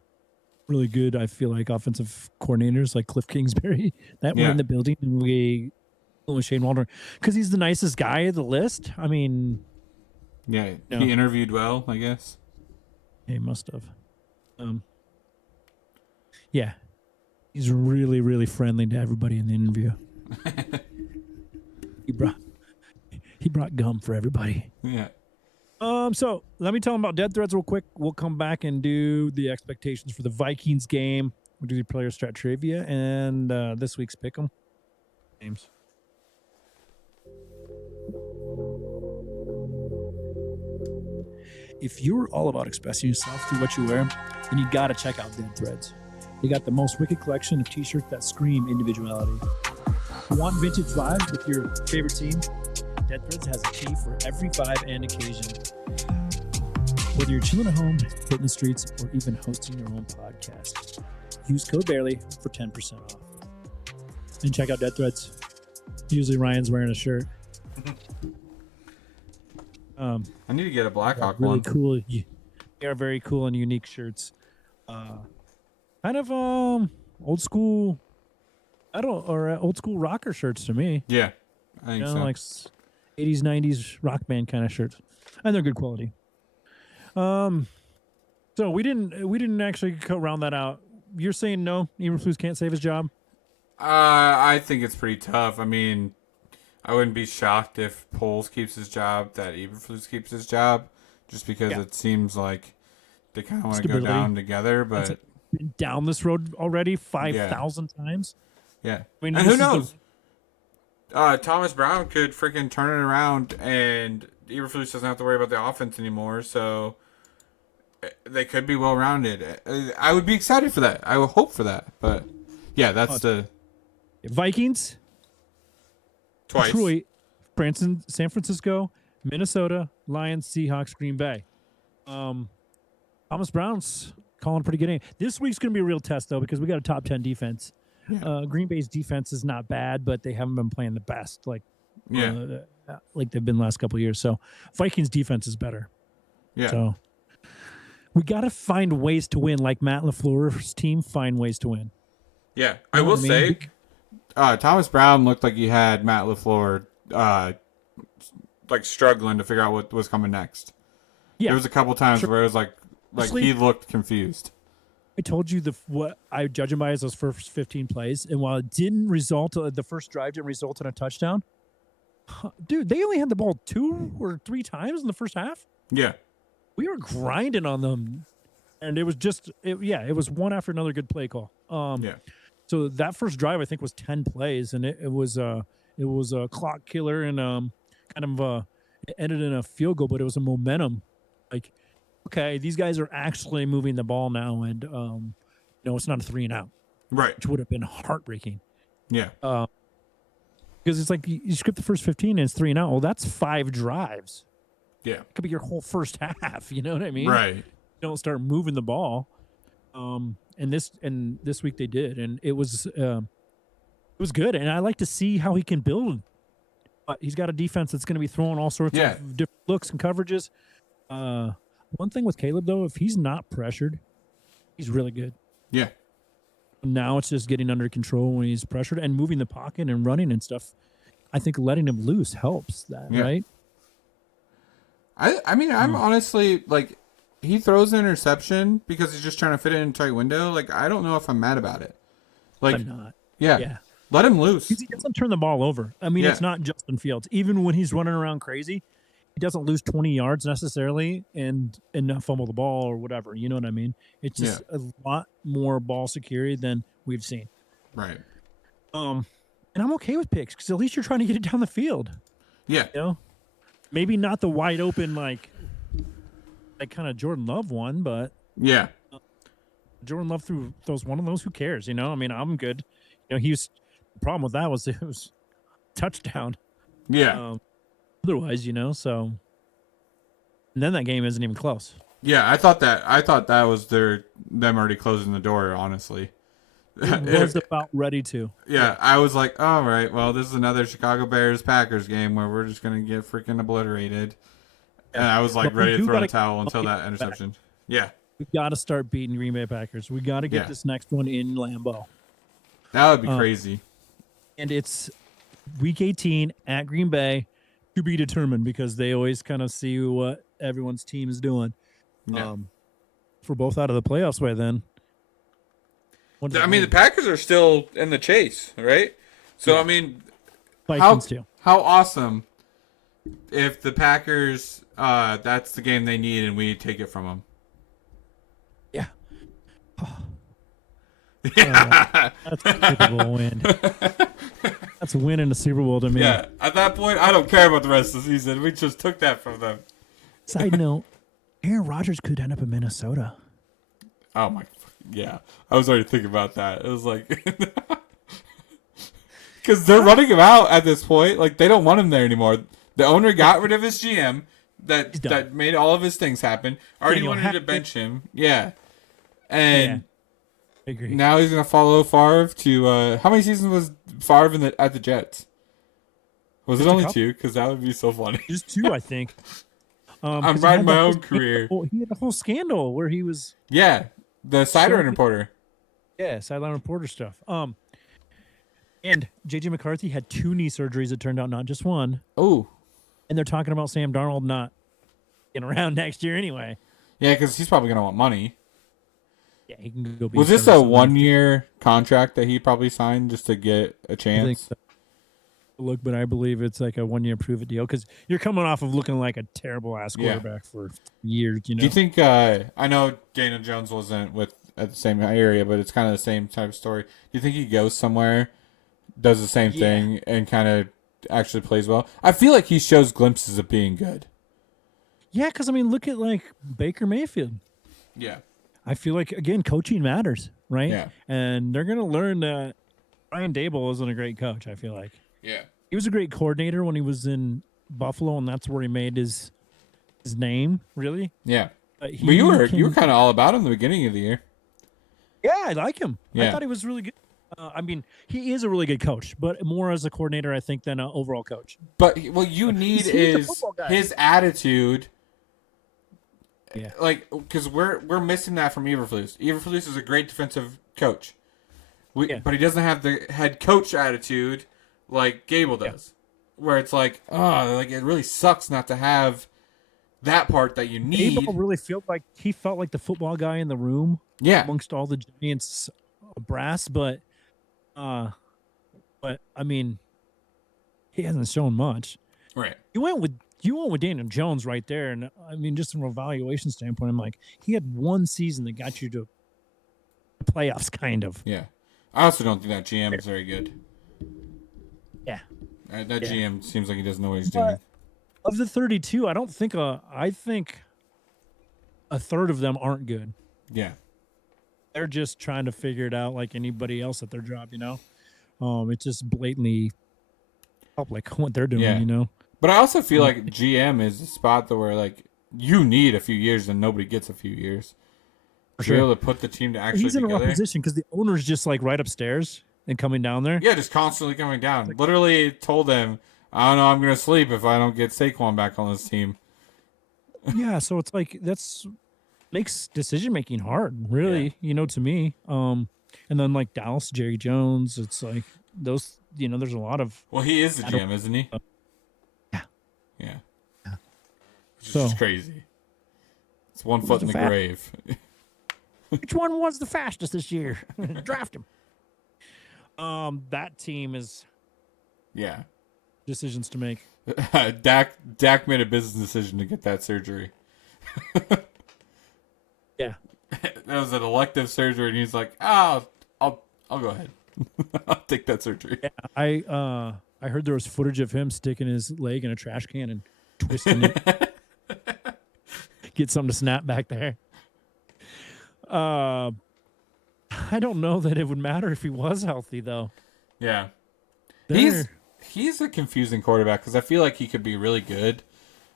really good. I feel like offensive coordinators like Cliff Kingsbury that were in the building, and we went with Shane Waldron because he's the nicest guy of the list. I mean, yeah, he interviewed well, I guess. He must have. Yeah, he's really, really friendly to everybody in the interview. He brought gum for everybody. Yeah. So let me tell them about Dead Threads real quick. We'll come back and do the expectations for the Vikings game. We'll do the player strat trivia and this week's pick'em games. If you're all about expressing yourself through what you wear, then you gotta check out Dead Threads. They got the most wicked collection of t-shirts that scream individuality. Want vintage vibes with your favorite team? Dead Threads has a tee for every vibe and occasion. Whether you're chilling at home, hitting the streets, or even hosting your own podcast, use code BARELY for 10% off. And check out Dead Threads. Usually Ryan's wearing a shirt. I need to get a Blackhawk really one. Cool. They are very cool and unique shirts. Kind of old school. Old school rocker shirts to me. Yeah, I think so. Like 80s, 90s rock band kind of shirts, and they're good quality. So we didn't actually round that out. You're saying no, Eberflus can't save his job? I think it's pretty tough. I mean, I wouldn't be shocked if Poles keeps his job, that Eberflus keeps his job, just because it seems like they kind of want to go down together. But been down this road already 5,000 times. Yeah, I mean, and who knows? Thomas Brown could freaking turn it around, and Eberflus doesn't have to worry about the offense anymore. So they could be well rounded. I would be excited for that. I would hope for that. But yeah, that's the Vikings. Twice. Detroit, San Francisco, Minnesota, Lions, Seahawks, Green Bay. Thomas Brown's calling a pretty good game. This week's going to be a real test, though, because we got a top 10 defense. Yeah. Green Bay's defense is not bad, but they haven't been playing the best like they've been the last couple of years. So Vikings defense is better. Yeah. So we got to find ways to win, like Matt LaFleur's team find ways to win. Yeah, I will say Thomas Brown looked like he had Matt LaFleur like struggling to figure out what was coming next. Yeah. There was a couple times where it was like he looked confused. I told you what I judge him by is those first 15 plays, and while it didn't result, the first drive didn't result in a touchdown. Dude, they only had the ball 2 or 3 times in the first half. Yeah, we were grinding on them, and it was just it was one after another good play call. So that first drive I think was 10 plays, and it was a clock killer, and it ended in a field goal, but it was a momentum. Like, okay, these guys are actually moving the ball now, and it's not a 3-and-out, right? Which would have been heartbreaking. Yeah, because it's like you script the first 15 and it's 3-and-out. Well, that's 5 drives. Yeah, it could be your whole first half. You know what I mean? Right. You don't start moving the ball. And this week they did, and it was good. And I like to see how he can build. But he's got a defense that's going to be throwing all sorts of different looks and coverages. One thing with Caleb, though, if he's not pressured, he's really good. Yeah. Now it's just getting under control when he's pressured and moving the pocket and running and stuff. I think letting him loose helps that, Yeah. right? I mean, I'm honestly, like, he throws an interception because he's just trying to fit it in a tight window. Like, I don't know if I'm mad about it. Like, I'm not. Yeah. Yeah. Let him loose. He doesn't turn the ball over. I mean, it's not Justin Fields. Even when he's running around crazy, he doesn't lose 20 yards necessarily and not fumble the ball or whatever. You know what I mean? It's just a lot more ball security than we've seen. Right. And I'm okay with picks because at least you're trying to get it down the field. Yeah. You know? Maybe not the wide open like kind of Jordan Love one, but yeah, Jordan Love throws one of those. Who cares? You know, I mean, I'm good. You know, the problem with that was it was touchdown. Yeah. Otherwise, you know, so and then that game isn't even close. Yeah, I thought that was them already closing the door. Honestly, it was about ready to. Yeah, I was like, all right, well, this is another Chicago Bears Packers game where we're just gonna get freaking obliterated. And I was like ready to throw in the towel until that interception. Yeah. We got to start beating Green Bay Packers. We got to get this next one in Lambeau. That would be crazy. And it's week 18 at Green Bay to be determined because they always kind of see what everyone's team is doing. Yeah. If we're both out of the playoffs by then. I mean, the Packers are still in the chase, right? So, I mean, how awesome if the Packers, that's the game they need and we take it from them. Yeah. Yeah. That's a Super Bowl win. That's a win in the Super Bowl to me. Yeah. At that point, I don't care about the rest of the season. We just took that from them. Side note, Aaron Rodgers could end up in Minnesota. Oh, my. Yeah. I was already thinking about that. It was like... Because they're running him out at this point. Like, they don't want him there anymore. The owner got rid of his GM that made all of his things happen. Already wanted to bench him. Yeah. And I agree. Now he's going to follow Favre to... how many seasons was Favre at the Jets? Was it only 2? Because that would be so funny. Just 2, I think. I'm riding my own career. He had a whole scandal where he was... Yeah. The sideline reporter. Yeah, sideline reporter stuff. And J.J. McCarthy had 2 knee surgeries, it turned out, not just one. Oh. And they're talking about Sam Darnold not getting around next year anyway. Yeah, because he's probably going to want money. Yeah, he can go be... Was this a 1-year contract that he probably signed just to get a chance? I think so. Look, but I believe it's like a 1-year prove-it deal because you're coming off of looking like a terrible-ass quarterback for years, you know? Do you think... I know Daniel Jones wasn't at the same area, but it's kind of the same type of story. Do you think he goes somewhere, does the same thing, and kind of actually plays well? I feel like he shows glimpses of being good. Yeah, because, I mean, look at, like, Baker Mayfield. Yeah. I feel like, again, coaching matters, right? Yeah. And they're going to learn that Brian Daboll isn't a great coach, I feel like. Yeah. He was a great coordinator when he was in Buffalo, and that's where he made his name, really. Yeah. But you were kind of all about him in the beginning of the year. Yeah, I like him. Yeah. I thought he was really good. I mean, he is a really good coach, but more as a coordinator, I think, than an overall coach. But what you need is his attitude. Yeah. Like, because we're missing that from Eberflus. Eberflus is a great defensive coach. But he doesn't have the head coach attitude like Gable does. Where it's like, like it really sucks not to have that part that you need. Gable really felt like the football guy in the room. Yeah. Amongst all the Giants brass, but I mean, he hasn't shown much. Right. You went with Daniel Jones right there, and I mean, just from a valuation standpoint, I'm like, he had one season that got you to the playoffs, kind of. Yeah. I also don't think that GM is very good. Yeah. That GM seems like he doesn't know what he's doing. Of the 32, I think a third of them aren't good. Yeah. They're just trying to figure it out like anybody else at their job, you know? It's just blatantly help like what they're doing, you know? But I also feel like GM is a spot where like you need a few years and nobody gets a few years. To be able to put the team to actually He's in together. a rough position because the owner's just like right upstairs and coming down there. Yeah, just constantly coming down. Literally told him, I don't know, I'm going to sleep if I don't get Saquon back on this team. Yeah, so it's like that's makes decision making hard, really, to me. And then like Dallas, Jerry Jones, it's like those, there's a lot of Well, he is the I don't GM, isn't he? yeah. Yeah. Yeah. Which is So just crazy. It's one who's foot in the the grave. which one was the fastest this year? Draft him. That team is Yeah. decisions to make. Dak made a business decision to get that surgery. Yeah. That was an elective surgery, and he's like, "Oh, I'll go ahead. I'll take that surgery." Yeah. I heard there was footage of him sticking his leg in a trash can and twisting it. Get something to snap back there. I don't know that it would matter if he was healthy though. Yeah, There, he's a confusing quarterback because I feel like he could be really good,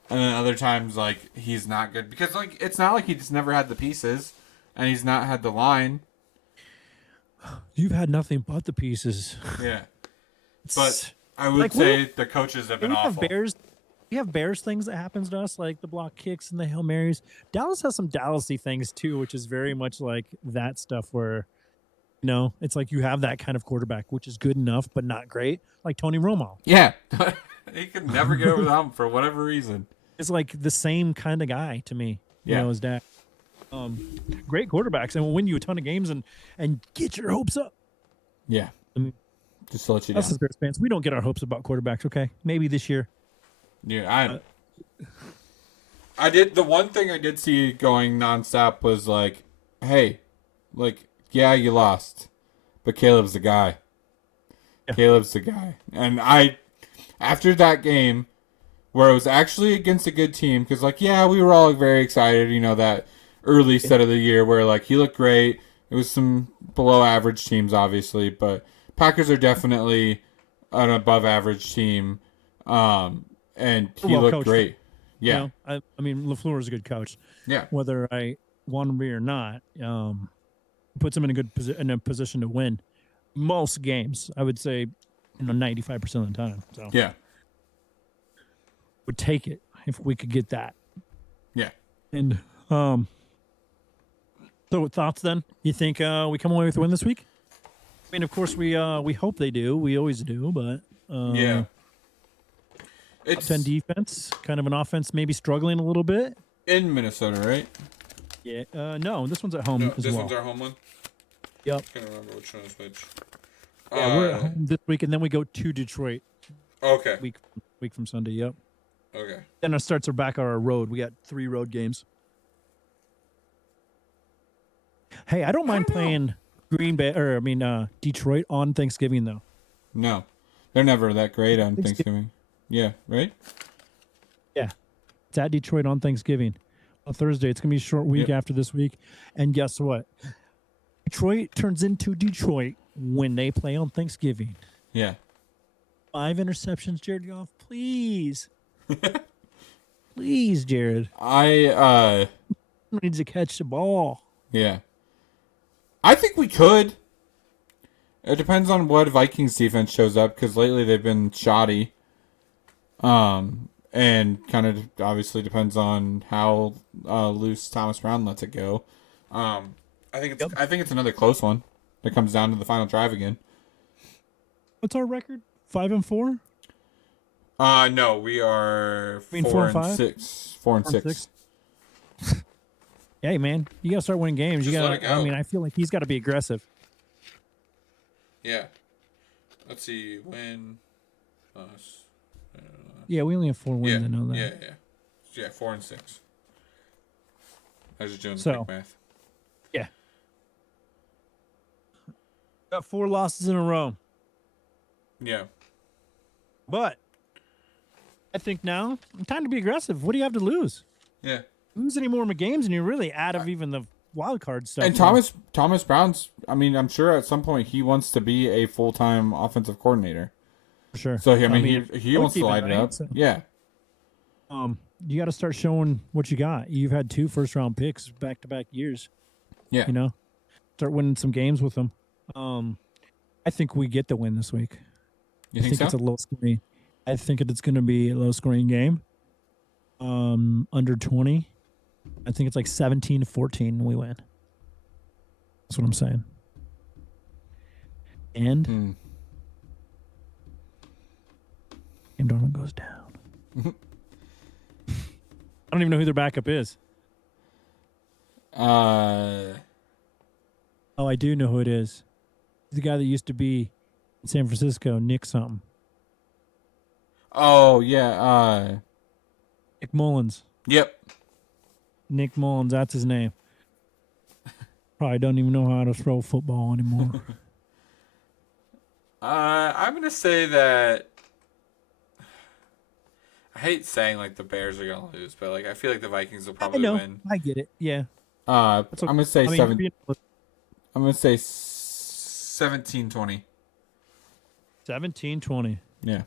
and then other times like he's not good because like it's not like he just never had the pieces, and he's not had the line. you've had nothing but the pieces. Yeah, It's, but I would like, say the coaches have been we have awful. we have Bears things that happens to us, like the block kicks and the Hail Marys. Dallas has some Dallasy things too, which is very much like that stuff where, it's like you have that kind of quarterback, which is good enough, but not great, like Tony Romo. Yeah, he could never get over the hump for whatever reason. It's like the same kind of guy to me, Yeah. as Dak. Great quarterbacks and will win you a ton of games and get your hopes up. Yeah, I mean, just to let you down. us as Bears fans, we don't get our hopes about quarterbacks. Okay, maybe this year. Yeah, I did. The one thing I did see going nonstop was like, hey, like, yeah, you lost, but Caleb's the guy. Yeah. Caleb's the guy. And after that game, where it was actually against a good team, because like, yeah, we were all very excited, that early set of the year where like he looked great. It was some below average teams, obviously, but Packers are definitely an above average team. And he looked coached. great. Yeah. I mean, LaFleur is a good coach. Yeah. Whether I want him to be or not, puts him in a good position to win most games. I would say, 95% of the time. So Yeah. would take it if we could get that. Yeah. And so thoughts then? You think we come away with a win this week? I mean, of course we hope they do. We always do, but Yeah. It's 10 defense, kind of an offense maybe struggling a little bit. in Minnesota, right? Yeah. No, this one's at home as this well. one's our home one? Yep. I can't remember which one is which. Yeah, we're at home this week, and then we go to Detroit Okay. week from Sunday. Yep. Okay. Then it starts back on our road. We got 3 road games. Hey, I don't mind playing Detroit on Thanksgiving though. No. They're never that great on Thanksgiving. Yeah, right? Yeah. It's at Detroit on Thanksgiving. On Thursday. It's going to be a short week after this week. And guess what? Detroit turns into Detroit when they play on Thanksgiving. Yeah. 5 interceptions, Jared Goff. Please. Please, Jared. I Needs to catch the ball. Yeah. I think we could. It depends on what Vikings defense shows up, because lately they've been shoddy. And kind of obviously depends on how loose Thomas Brown lets it go. I think it's another close one that comes down to the final drive again. What's our record? 5-4? No, we are mean 4 4 and and 5? 6. 4 and 6. Hey, man, you got to start winning games. Just You let it got. go. I mean, I feel like he's got to be aggressive. Yeah. Let's see when. Yeah, we only have 4 wins. I know that. Yeah, 4 and 6. I was just doing the So- quick math. Yeah. Got 4 losses in a row. Yeah. But I think now time to be aggressive. What do you have to lose? Yeah. Lose any more games, and you're really out of even the wild card stuff. And Thomas Brown's, I mean, I'm sure at some point he wants to be a full-time offensive coordinator. For sure. So, he wants to light it up. So, Yeah. you got to start showing what you got. You've had 2 first-round picks back-to-back years. Yeah. Start winning some games with them. I think we get the win this week. You think so? It's a low scoring. I think it's going to be a low scoring game. under 20. I think it's like 17-14 and we win. That's what I'm saying. And Cam Darnold goes down. I don't even know who their backup is. Oh, I do know who it is. He's the guy that used to be in San Francisco, Nick something. Oh, yeah. Nick Mullins. Yep. Nick Mullins, that's his name. Probably don't even know how to throw football anymore. I'm going to say that I hate saying like the Bears are going to lose, but like I feel like the Vikings will probably win. I get it. Yeah. I'm going to say I'm going to say 17-20. 17-20. Yeah.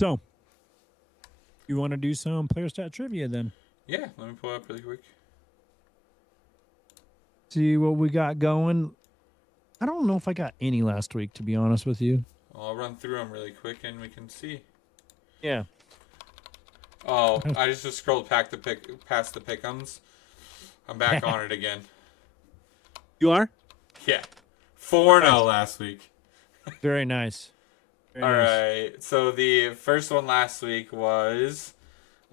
So you want to do some player stat trivia then? Yeah, let me pull it up really quick. See what we got going. I don't know if I got any last week, to be honest with you. Well, I'll run through them really quick and we can see. Yeah. Oh, I just scrolled past the pick'ems. I'm back on it again. You are? Yeah. 4-0 last week. Very nice. All right. So the first one last week was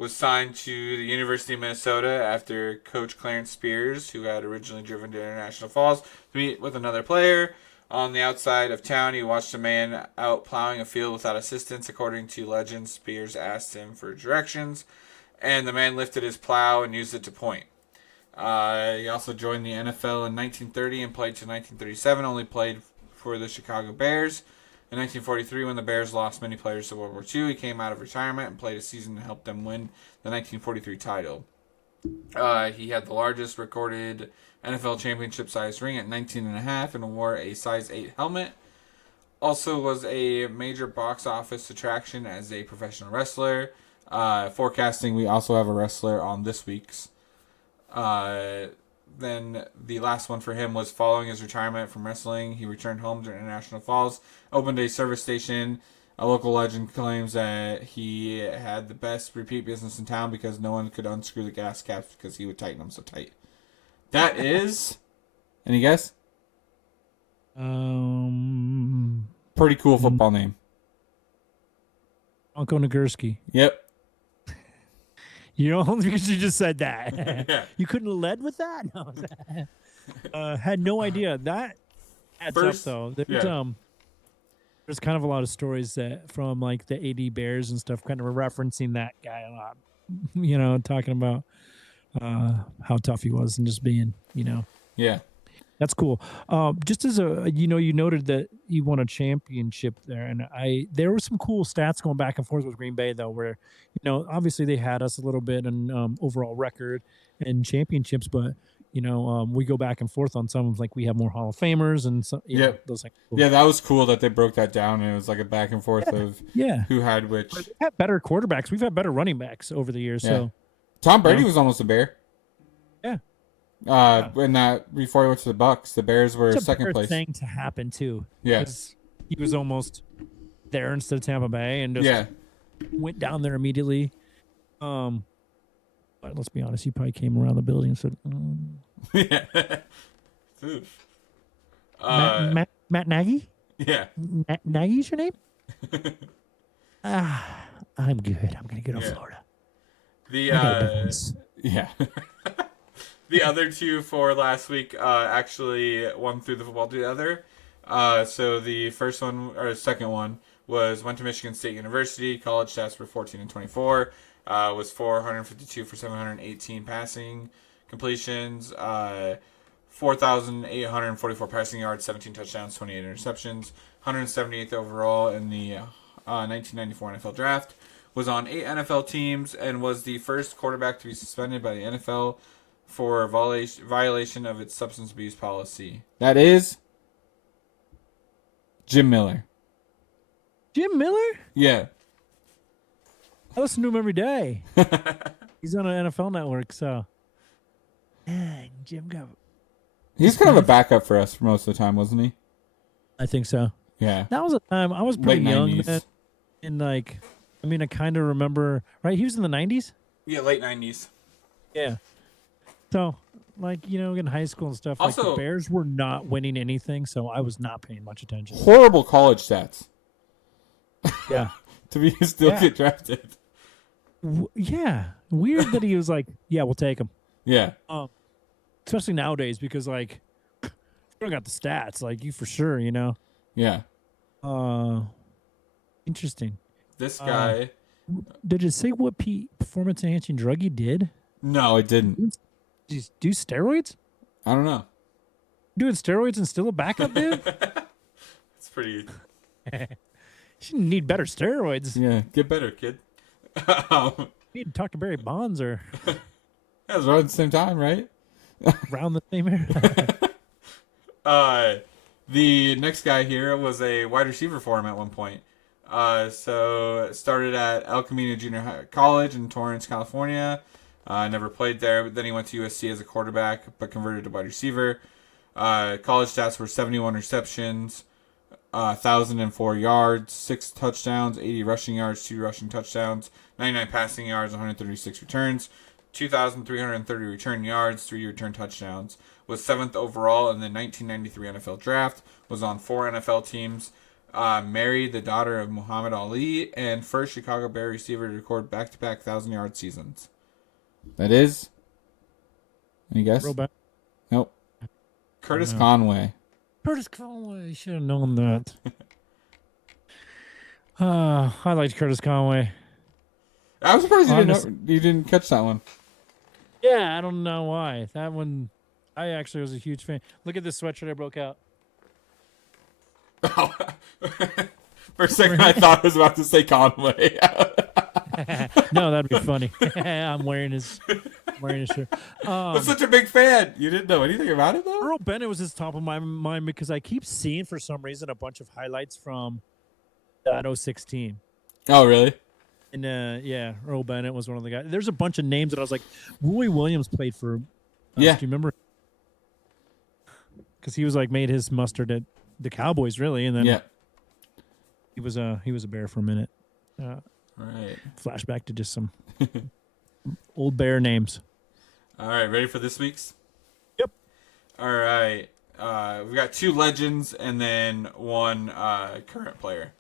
signed to the University of Minnesota after Coach Clarence Spears, who had originally driven to International Falls to meet with another player. On the outside of town, he watched a man out plowing a field without assistance. According to legend, Spears asked him for directions, and the man lifted his plow and used it to point. He also joined the NFL in 1930 and played to 1937, only played for the Chicago Bears. In 1943, when the Bears lost many players to World War II, he came out of retirement and played a season to help them win the 1943 title. He had the largest recorded NFL championship size ring at 19.5 and wore a size 8 helmet. Also was a major box office attraction as a professional wrestler. Forecasting, we also have a wrestler on this week's. Then the last one for him was following his retirement from wrestling. He returned home to International Falls, opened a service station. A local legend claims that he had the best repeat business in town because no one could unscrew the gas caps because he would tighten them so tight. That is, any guess? Pretty cool football name. Uncle Nagurski. Yep. You know, because you just said that. Yeah. You couldn't have led with that? No. Had no idea. That adds First, up, though. There's kind of a lot of stories that from, like, the AD Bears and stuff kind of referencing that guy a lot. You know, talking about how tough he was and just being, you know. Yeah. That's cool. Just as you noted that he won a championship there, and there were some cool stats going back and forth with Green Bay though, where, you know, obviously they had us a little bit in overall record and championships, but you know, we go back and forth on some of, like, we have more Hall of Famers and some, you know, those things. Cool. Yeah, that was cool that they broke that down and it was like a back and forth of who had which. We've had better quarterbacks. We've had better running backs over the years. Yeah. So Tom Brady was almost a Bear. Yeah. When before he went to the Bucks, the Bears were second place. Thing to happen too. Yes, he was almost there instead of Tampa Bay, and just went down there immediately. But let's be honest, he probably came around the building and said, "Yeah." Matt Nagy. Yeah, Nagy's your name. I'm good. I'm gonna go to Florida. The other two for last week actually won through the football together. So the first one or second one went to Michigan State University. College stats were 14 and 24. Was 452 for 718 passing completions, 4,844 passing yards, 17 touchdowns, 28 interceptions, 178th overall in the 1994 NFL Draft. Was on 8 NFL teams and was the first quarterback to be suspended by the NFL for violation of its substance abuse policy. That is Jim Miller. Jim Miller? Yeah. I listen to him every day. He's on an NFL network, so. Jim got. He's kind of a backup for us for most of the time, wasn't he? I think so. Yeah. That was a time I was pretty Late young 90s. then, and like, I mean, I kind of remember. Right, he was in the '90s. Yeah, late 90s. Yeah. So, like, in high school and stuff, like the Also, Bears were not winning anything, so I was not paying much attention. horrible college stats Yeah. to be still Yeah. get drafted. Yeah. Weird that he was like, yeah, we'll take him. Yeah. Especially nowadays because like you don't got the stats, like you for sure, Yeah. Interesting. This guy. Did it say what performance enhancing drug he did? No, it didn't. Did he do steroids? I don't know. Doing steroids and still a backup dude? It's pretty. You need better steroids. Yeah, get better, kid. You need to talk to Barry Bonds or That was right at the same time, right? around the same area. The next guy here was a wide receiver for him at one point. So started at El Camino Junior College in Torrance, California. Never played there, but then he went to USC as a quarterback, but converted to wide receiver. College stats were 71 receptions, 1,004 yards, 6 touchdowns, 80 rushing yards, 2 rushing touchdowns, 99 passing yards, 136 returns, 2,330 return yards, 3 return touchdowns. Was 7th overall in the 1993 NFL Draft. Was on 4 NFL teams. Married the daughter of Muhammad Ali, and first Chicago Bear receiver to record back-to-back 1,000-yard seasons. That is? Any guess? Nope. Curtis Conway. Curtis Conway. Should have known that. I liked Curtis Conway. I was surprised you didn't catch that one. Yeah, I don't know why. That one, I actually was a huge fan. Look at this sweatshirt I broke out. Oh. For a second, I thought I was about to say Conway. No, that'd be funny. I'm wearing his shirt. I'm such a big fan. You didn't know anything about it, though? Earl Bennett was his top of my mind because I keep seeing, for some reason, a bunch of highlights from that 016. Oh, really? And yeah, Earl Bennett was one of the guys. There's a bunch of names that I was like, Roy Williams played for. Yeah. Do you remember? Because he was like made his mustard at the Cowboys, really, and then he was a Bear for a minute. Right. Flashback to just some old Bear names. All right, ready for this week's? Yep. All right. We've got 2 legends and then 1 current player.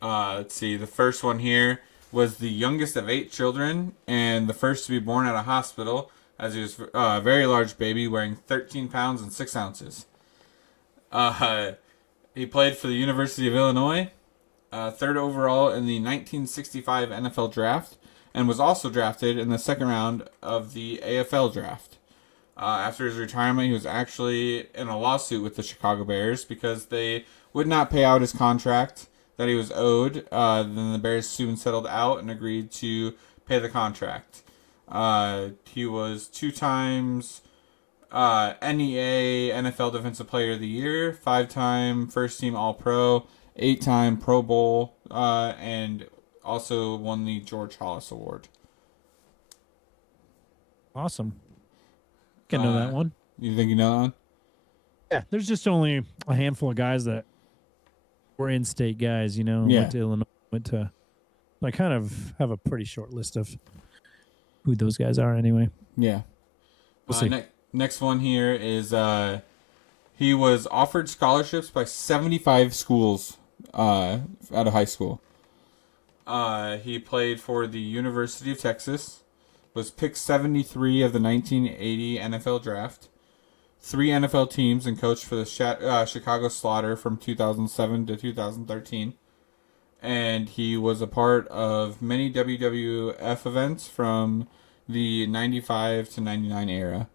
Let's see. The first one here was the youngest of 8 children and the first to be born at a hospital, as he was a very large baby weighing 13 pounds and 6 ounces. He played for the University of Illinois, 3rd overall in the 1965 NFL Draft, and was also drafted in the 2nd round of the AFL Draft. After his retirement, he was actually in a lawsuit with the Chicago Bears because they would not pay out his contract that he was owed. Then the Bears soon settled out and agreed to pay the contract. He was 2 times NEA NFL Defensive Player of the Year, 5-time First Team All-Pro, 8-time Pro Bowl, and also won the George Hollis Award. Awesome. Can know that one. You think you know that one? Yeah, there's just only a handful of guys that were in-state guys, Yeah. went to Illinois, I kind of have a pretty short list of who those guys are anyway. Yeah. We'll see. Next one here is he was offered scholarships by 75 schools out of high school. He played for the University of Texas, was picked 73 of the 1980 NFL Draft, 3 NFL teams, and coached for the Chicago Slaughter from 2007 to 2013. And he was a part of many WWF events from the 95 to 99 era.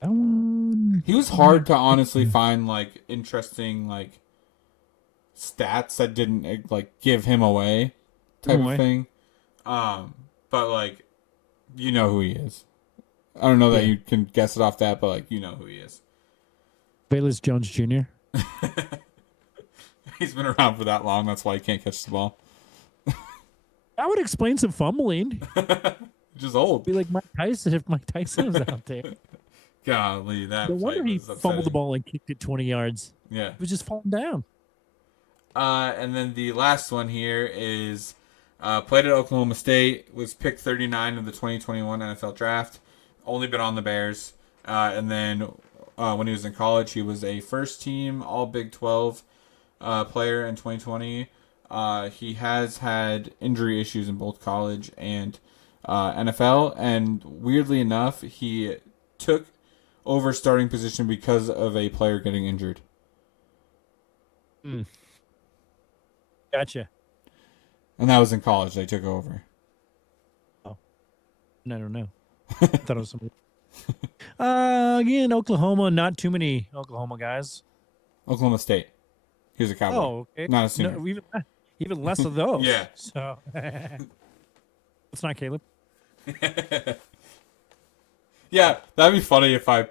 That one. He was hard to honestly find interesting stats that didn't give him away type of thing. But you know who he is. I don't know that you can guess it off that, but you know who he is. Bayless Jones Jr. He's been around for that long. That's why he can't catch the ball. That would explain some fumbling. Just old. Be like Mike Tyson if Mike Tyson was out there. Golly, that No wonder play he was fumbled the upsetting. ball and kicked it 20 yards. Yeah. It was just falling down. And then the last one here is played at Oklahoma State, was picked 39 of the 2021 NFL Draft, only been on the Bears. And then when he was in college, he was a first-team All Big 12 player in 2020. He has had injury issues in both college and NFL, and weirdly enough, he took over starting position because of a player getting injured. Gotcha. And that was in college. They took over. Oh, I don't know. I thought it was somebody. Again, Oklahoma. Not too many Oklahoma guys. Oklahoma State. He was a Cowboy. Oh, okay. Not a senior. No, even less of those. Yeah. So it's not Caleb. Yeah, that'd be funny if I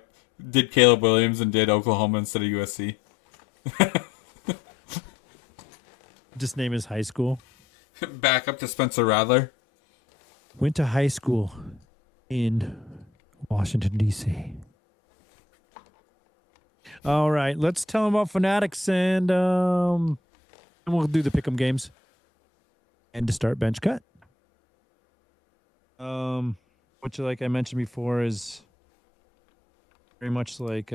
did Caleb Williams and did Oklahoma instead of USC. Just name his high school. Back up to Spencer Rattler. Went to high school in Washington, D.C. All right, let's tell them about Fanatics and we'll do the pick'em games. And to start bench cut. Which, like I mentioned before, is very much like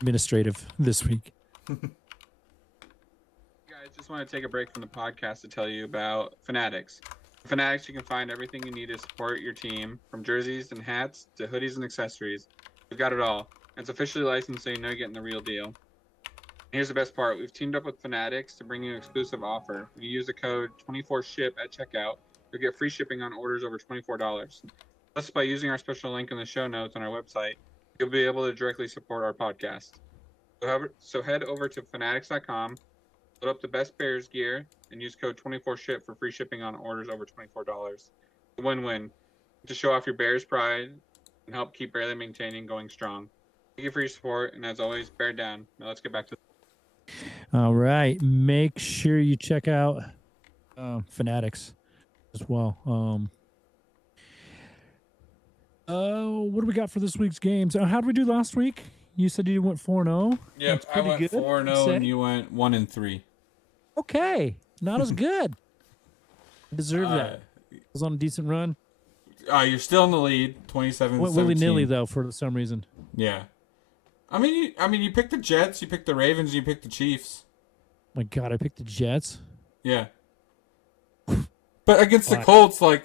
administrative this week. Guys, just want to take a break from the podcast to tell you about Fanatics. Fanatics, you can find everything you need to support your team, from jerseys and hats to hoodies and accessories. We've got it all. It's officially licensed, so you know you're getting the real deal. And here's the best part. We've teamed up with Fanatics to bring you an exclusive offer. When you use the code 24SHIP at checkout, you'll get free shipping on orders over $24. Plus, by using our special link in the show notes on our website, you'll be able to directly support our podcast. So head over to fanatics.com, load up the best Bears gear, and use code 24SHIP for free shipping on orders over $24. A win-win. To show off your Bears pride and help keep Barely Maintaining going strong. Thank you for your support, and as always, bear down. Now let's get back to All right, make sure you check out Fanatics as well. What do we got for this week's games? How did we do last week? You said you went 4-0. Yep, I went 4-0 and you went 1-3. Okay, not as good. Deserve that. Was on a decent run. You're still in the lead, 27-17. Went willy-nilly though for some reason. Yeah. I mean, you picked the Jets, you picked the Ravens, you picked the Chiefs. My God, I picked the Jets. Yeah. But against the Colts, like,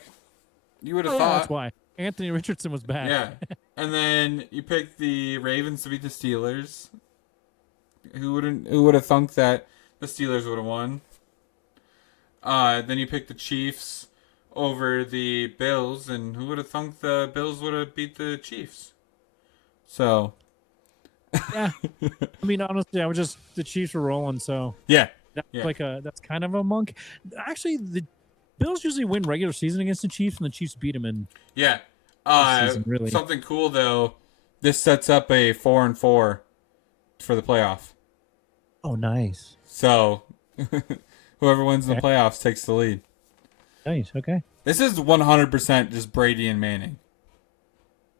you would have thought. That's why. Anthony Richardson was back. Yeah. And then you picked the Ravens to beat the Steelers. Who would have thunk that the Steelers would have won? Then you picked the Chiefs over the Bills, and who would have thunk the Bills would have beat the Chiefs? So. Yeah. I mean, honestly, the Chiefs were rolling, so. Yeah. That's kind of a monk. Actually, the Bills usually win regular season against the Chiefs, and the Chiefs beat them in. Yeah. Season, really. Something cool though. This sets up a 4-4 for the playoff. Oh, nice. So, whoever wins in the playoffs takes the lead. Nice. Okay. This is 100% just Brady and Manning.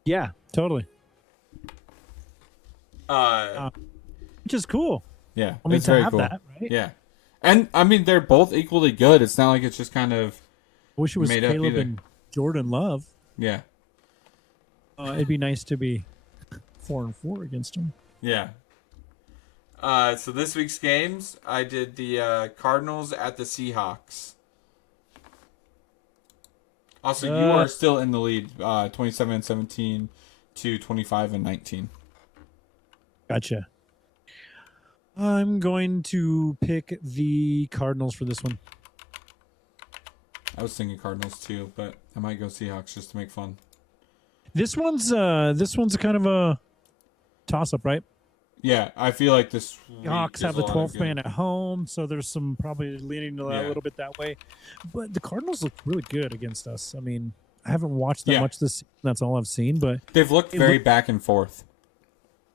Yeah, totally. Which is cool. Yeah, I mean, it's to very have cool. that, right? Yeah, and I mean they're both equally good. It's not like it's just kind of. I wish it was made up Caleb either. and Jordan Love. Yeah. It'd be nice to be 4-4 against them. Yeah. So this week's games, I did the Cardinals at the Seahawks. Also, you are still in the lead, 27-17 to 25-19. Gotcha. I'm going to pick the Cardinals for this one. I was thinking Cardinals too, but I might go Seahawks just to make fun. This one's a kind of a toss-up, right? Yeah, I feel like this week Hawks have is the a lot of 12th man good- at home, so there's some probably leaning to that a little bit that way. But the Cardinals look really good against us. I mean, I haven't watched that much this season. That's all I've seen, but They've looked very back and forth.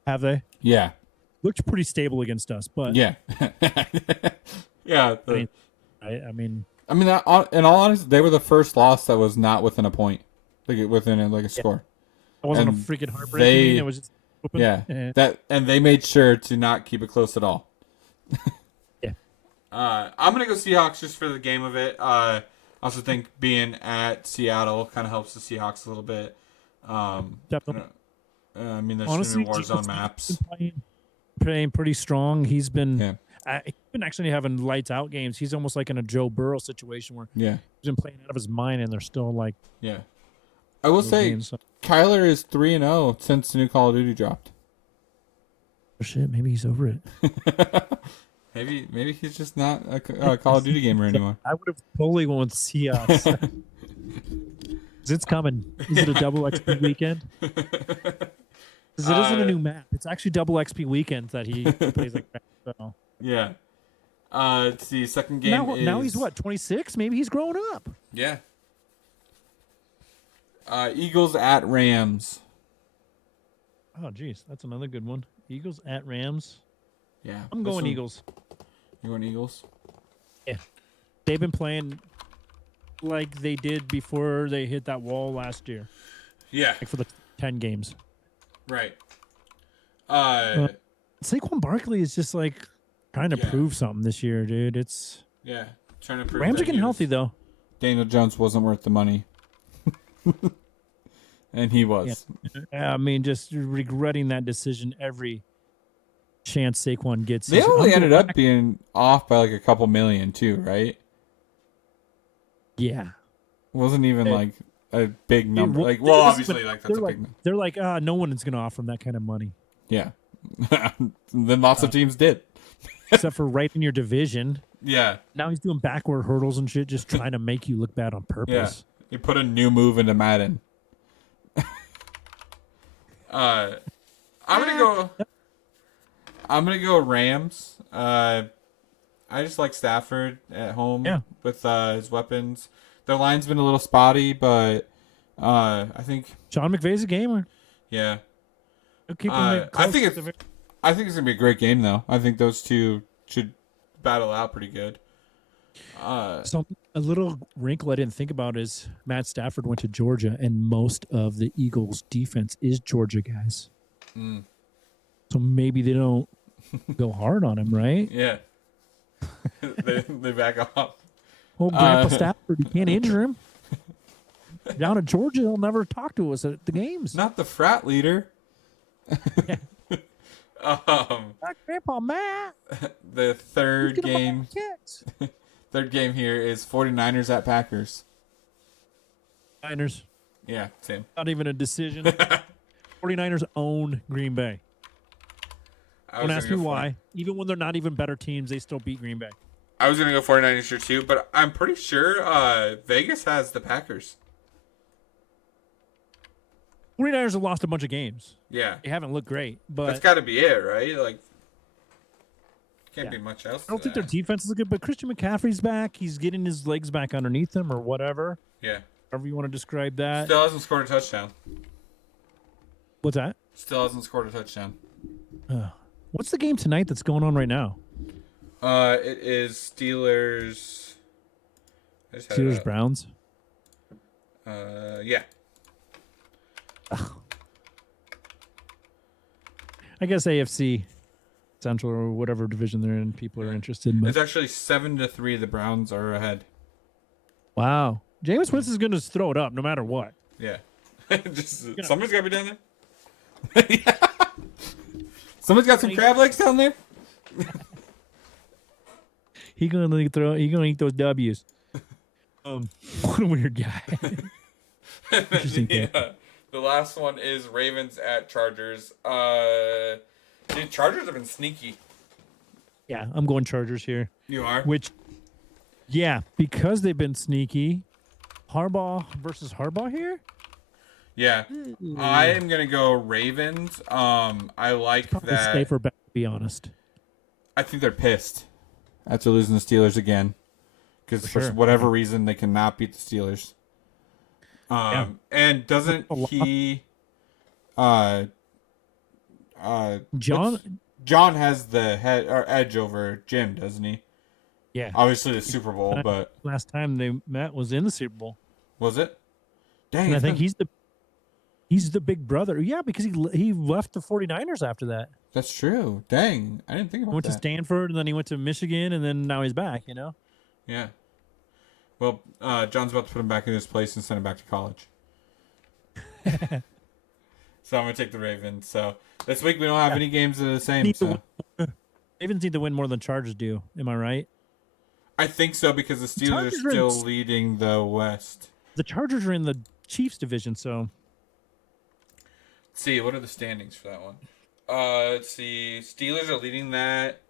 have they? Yeah. Looked pretty stable against us, but Yeah. Yeah. I mean, in all honesty, they were the first loss that was not within a point, like within a score. It wasn't a And freaking heartbreak. You mean it was just open? Yeah, and they made sure to not keep it close at all. Yeah. I'm gonna go Seahawks just for the game of it. I also think being at Seattle kind of helps the Seahawks a little bit. Definitely. I mean, there's Honestly, been Warzone maps. Playing pretty strong. He's been Yeah. he's been actually having lights out games. He's almost like in a Joe Burrow situation where Yeah. he's been playing out of his mind, and they're still like. Yeah. I will say, games, so. Kyler is 3-0 since the new Call of Duty dropped. Oh, shit, maybe he's over it. Maybe he's just not a Call of Duty gamer anymore. I would have totally went with Seahawks. It's coming. Is it a double XP weekend? Because it isn't a new map. It's actually double XP weekend that he plays like that. So. Yeah. Let's see. Second game now he's what, 26? Maybe he's growing up. Yeah. Eagles at Rams. Oh, geez. That's another good one. Eagles at Rams. Yeah. I'm going Eagles. You going Eagles? Yeah. They've been playing like they did before they hit that wall last year. Yeah. Like for the 10 games. Right. Saquon Barkley is just like trying to prove something this year, dude. It's trying to prove. Rams are getting healthy though. Daniel Jones wasn't worth the money, and he was. Yeah. I mean, just regretting that decision every chance Saquon gets. They only ended up being off by like a couple million too, right? Yeah. Wasn't even like a big number. Obviously, like that's a big number. They're like, no one is going to offer him that kind of money. Yeah. Then lots of teams did. Except for right in your division. Yeah. Now he's doing backward hurdles and shit, just trying to make you look bad on purpose. Yeah. You put a new move into Madden. I'm gonna go Rams. I just like Stafford at home with his weapons. Their line's been a little spotty, but I think Sean McVay's a gamer. Yeah. I think it's gonna be a great game though. I think those two should battle out pretty good. So a little wrinkle I didn't think about is Matt Stafford went to Georgia, and most of the Eagles' defense is Georgia guys. Mm. So maybe they don't go hard on him, right? Yeah. they back off. Well, Grandpa Stafford, you can't injure him. Down at Georgia, he'll never talk to us at the games. Not the frat leader. Grandpa Matt. The third game here is 49ers at Packers. Niners. Yeah, same. Not even a decision. 49ers own Green Bay. Don't ask me why. Even when they're not even better teams, they still beat Green Bay. I was going to go 49ers here too, but I'm pretty sure Vegas has the Packers. 49ers have lost a bunch of games. Yeah. They haven't looked great, but that's got to be it, right? Like, can't be much else. I don't think their defense is good, but Christian McCaffrey's back. He's getting his legs back underneath him or whatever. Yeah. However you want to describe that. Still hasn't scored a touchdown. What's that? Still hasn't scored a touchdown. What's the game tonight that's going on right now? It is Steelers. Steelers Browns. Yeah. I guess AFC Central or whatever division they're in, people are interested in. It's actually 7-3. The Browns are ahead. Wow. Jameis Winston's going to throw it up no matter what. Yeah. Somebody's got to be down there. Yeah. Someone's got some crab legs down there. He gonna eat those W's. What a weird guy. Interesting. Yeah. The last one is Ravens at Chargers. Dude, Chargers have been sneaky. Yeah, I'm going Chargers here. You are? Because they've been sneaky. Harbaugh versus Harbaugh here? Yeah. I am going to go Ravens. I like that. Safer bet, to be honest. I think they're pissed after losing the Steelers again. Because for whatever reason, they cannot beat the Steelers. And doesn't he... John has the edge over Jim, doesn't he? Yeah. Obviously the Super Bowl, but... Last time they met was in the Super Bowl. Was it? Dang. And I think he's the... He's the big brother. Yeah, because he left the 49ers after that. That's true. Dang, I didn't think about Went that. to Stanford, and then he went to Michigan, and then now he's back. Yeah. Well, John's about to put him back in his place and send him back to college. So I'm gonna take the Ravens. So this week we don't have any games that are the same. So Ravens need to win more than Chargers do. Am I right? I think so because the Steelers are still leading the West. The Chargers are in the Chiefs division, so. Let's see, what are the standings for that one? Let's see. Steelers are leading that.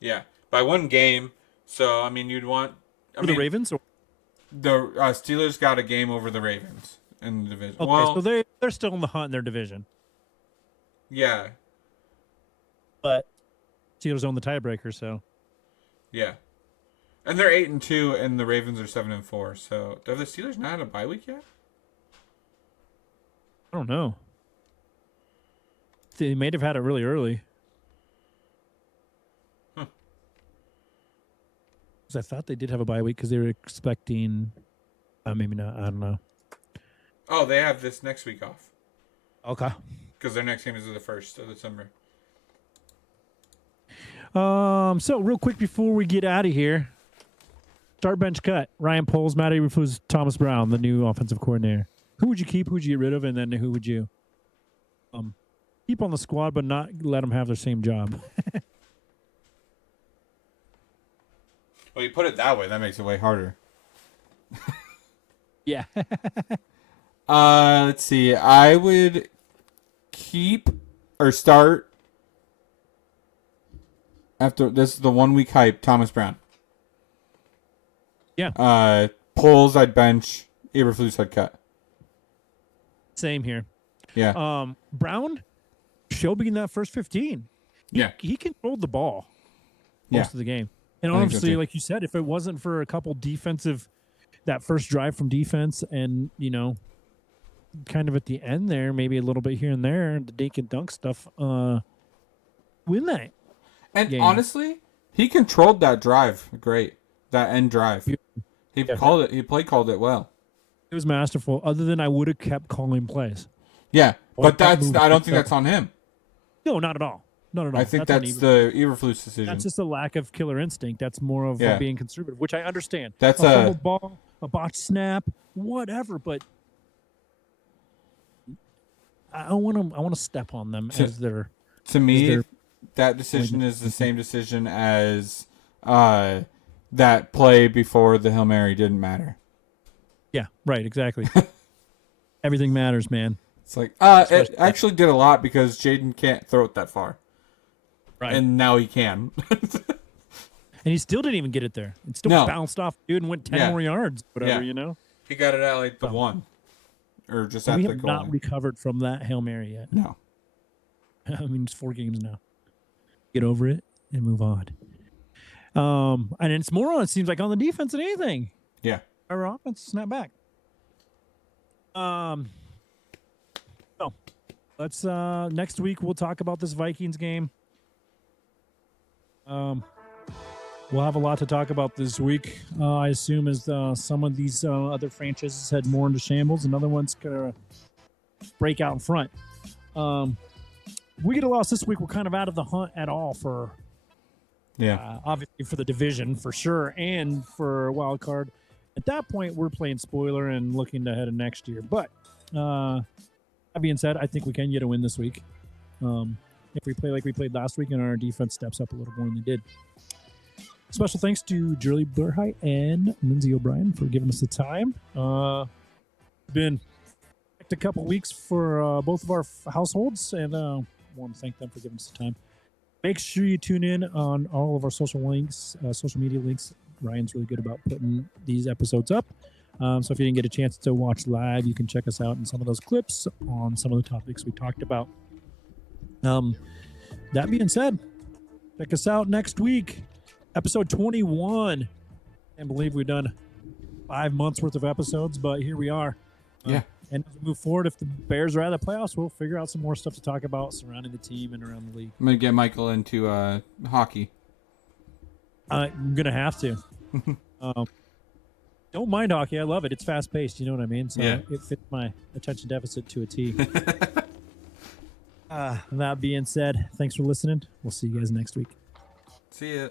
Yeah, by one game. So I mean, you'd want the Ravens. Or? The Steelers got a game over the Ravens in the division. Okay, well, so they're still in the hunt in their division. Yeah. But Steelers own the tiebreaker, so. Yeah. And they're 8-2, and the Ravens are 7-4. So have the Steelers not had a bye week yet? I don't know. They may have had it really early. Huh. Because I thought they did have a bye week because they were expecting. Maybe not. I don't know. Oh, they have this next week off. Okay. Because their next game is the 1st of December. So real quick before we get out of here, start bench cut. Ryan Poles, Matt Eberflus, Thomas Brown, the new offensive coordinator. Who would you keep? Who would you get rid of? And then who would you keep on the squad, but not let them have their same job? Well, you put it that way, that makes it way harder. Yeah. Let's see. I would keep or start after this is the 1 week hype. Thomas Brown. Yeah. Poles I'd bench. Eberflus I'd cut. Same here. Yeah. Brown, show being that first 15. He controlled the ball most of the game. And honestly, like you said, if it wasn't for a couple that first drive from defense and, kind of at the end there, maybe a little bit here and there, the dink and dunk stuff, win that. And game. honestly, he controlled that drive great. That end drive. He called it. He called it well. It was masterful. Other than I would have kept calling plays. Yeah, but I don't think that's on him. No, not at all. Not at all. I think that's the Eberflus decision. That's just a lack of killer instinct. That's more of being conservative, which I understand. That's a fumbled ball, a botched snap, whatever. But I want to step on them as their. To me, that decision is the same decision as that play before the Hail Mary didn't matter. Yeah, right, exactly. Everything matters, man. It's like, it actually did a lot because Jaden can't throw it that far. Right. And now he can. And he still didn't even get it there. It still bounced off, dude, and went 10 more yards, whatever, He got it at like the 1. Or just at the goal. We have not recovered from that Hail Mary yet. No. I mean, it's 4 games now. Get over it and move on. And it's more on, it seems like, on the defense than anything. Yeah. Our offense snap back. Let's next week we'll talk about this Vikings game. We'll have a lot to talk about this week. I assume as some of these other franchises head more into shambles, another one's gonna break out in front. We get a loss this week. We're kind of out of the hunt at all for, obviously for the division for sure, and for a wild card. At that point, we're playing spoiler and looking ahead of next year. But that being said, I think we can get a win this week. If we play like we played last week and our defense steps up a little more than they did. Special thanks to Julie Burhite and Lindsay O'Brien for giving us the time. Been a couple weeks for both of our households, and I want to thank them for giving us the time. Make sure you tune in on all of our social media links. Ryan's really good about putting these episodes up. So if you didn't get a chance to watch live, you can check us out in some of those clips on some of the topics we talked about. That being said, check us out next week, episode 21. Can't believe we've done 5 months worth of episodes, but here we are. And as we move forward, if the Bears are out of the playoffs, we'll figure out some more stuff to talk about surrounding the team and around the league. I'm going to get Michael into hockey. I'm going to have to. Don't mind hockey. I love it. It's fast paced. You know what I mean? So Yeah. it fits my attention deficit to a T. That being said, thanks for listening. We'll see you guys next week. See ya.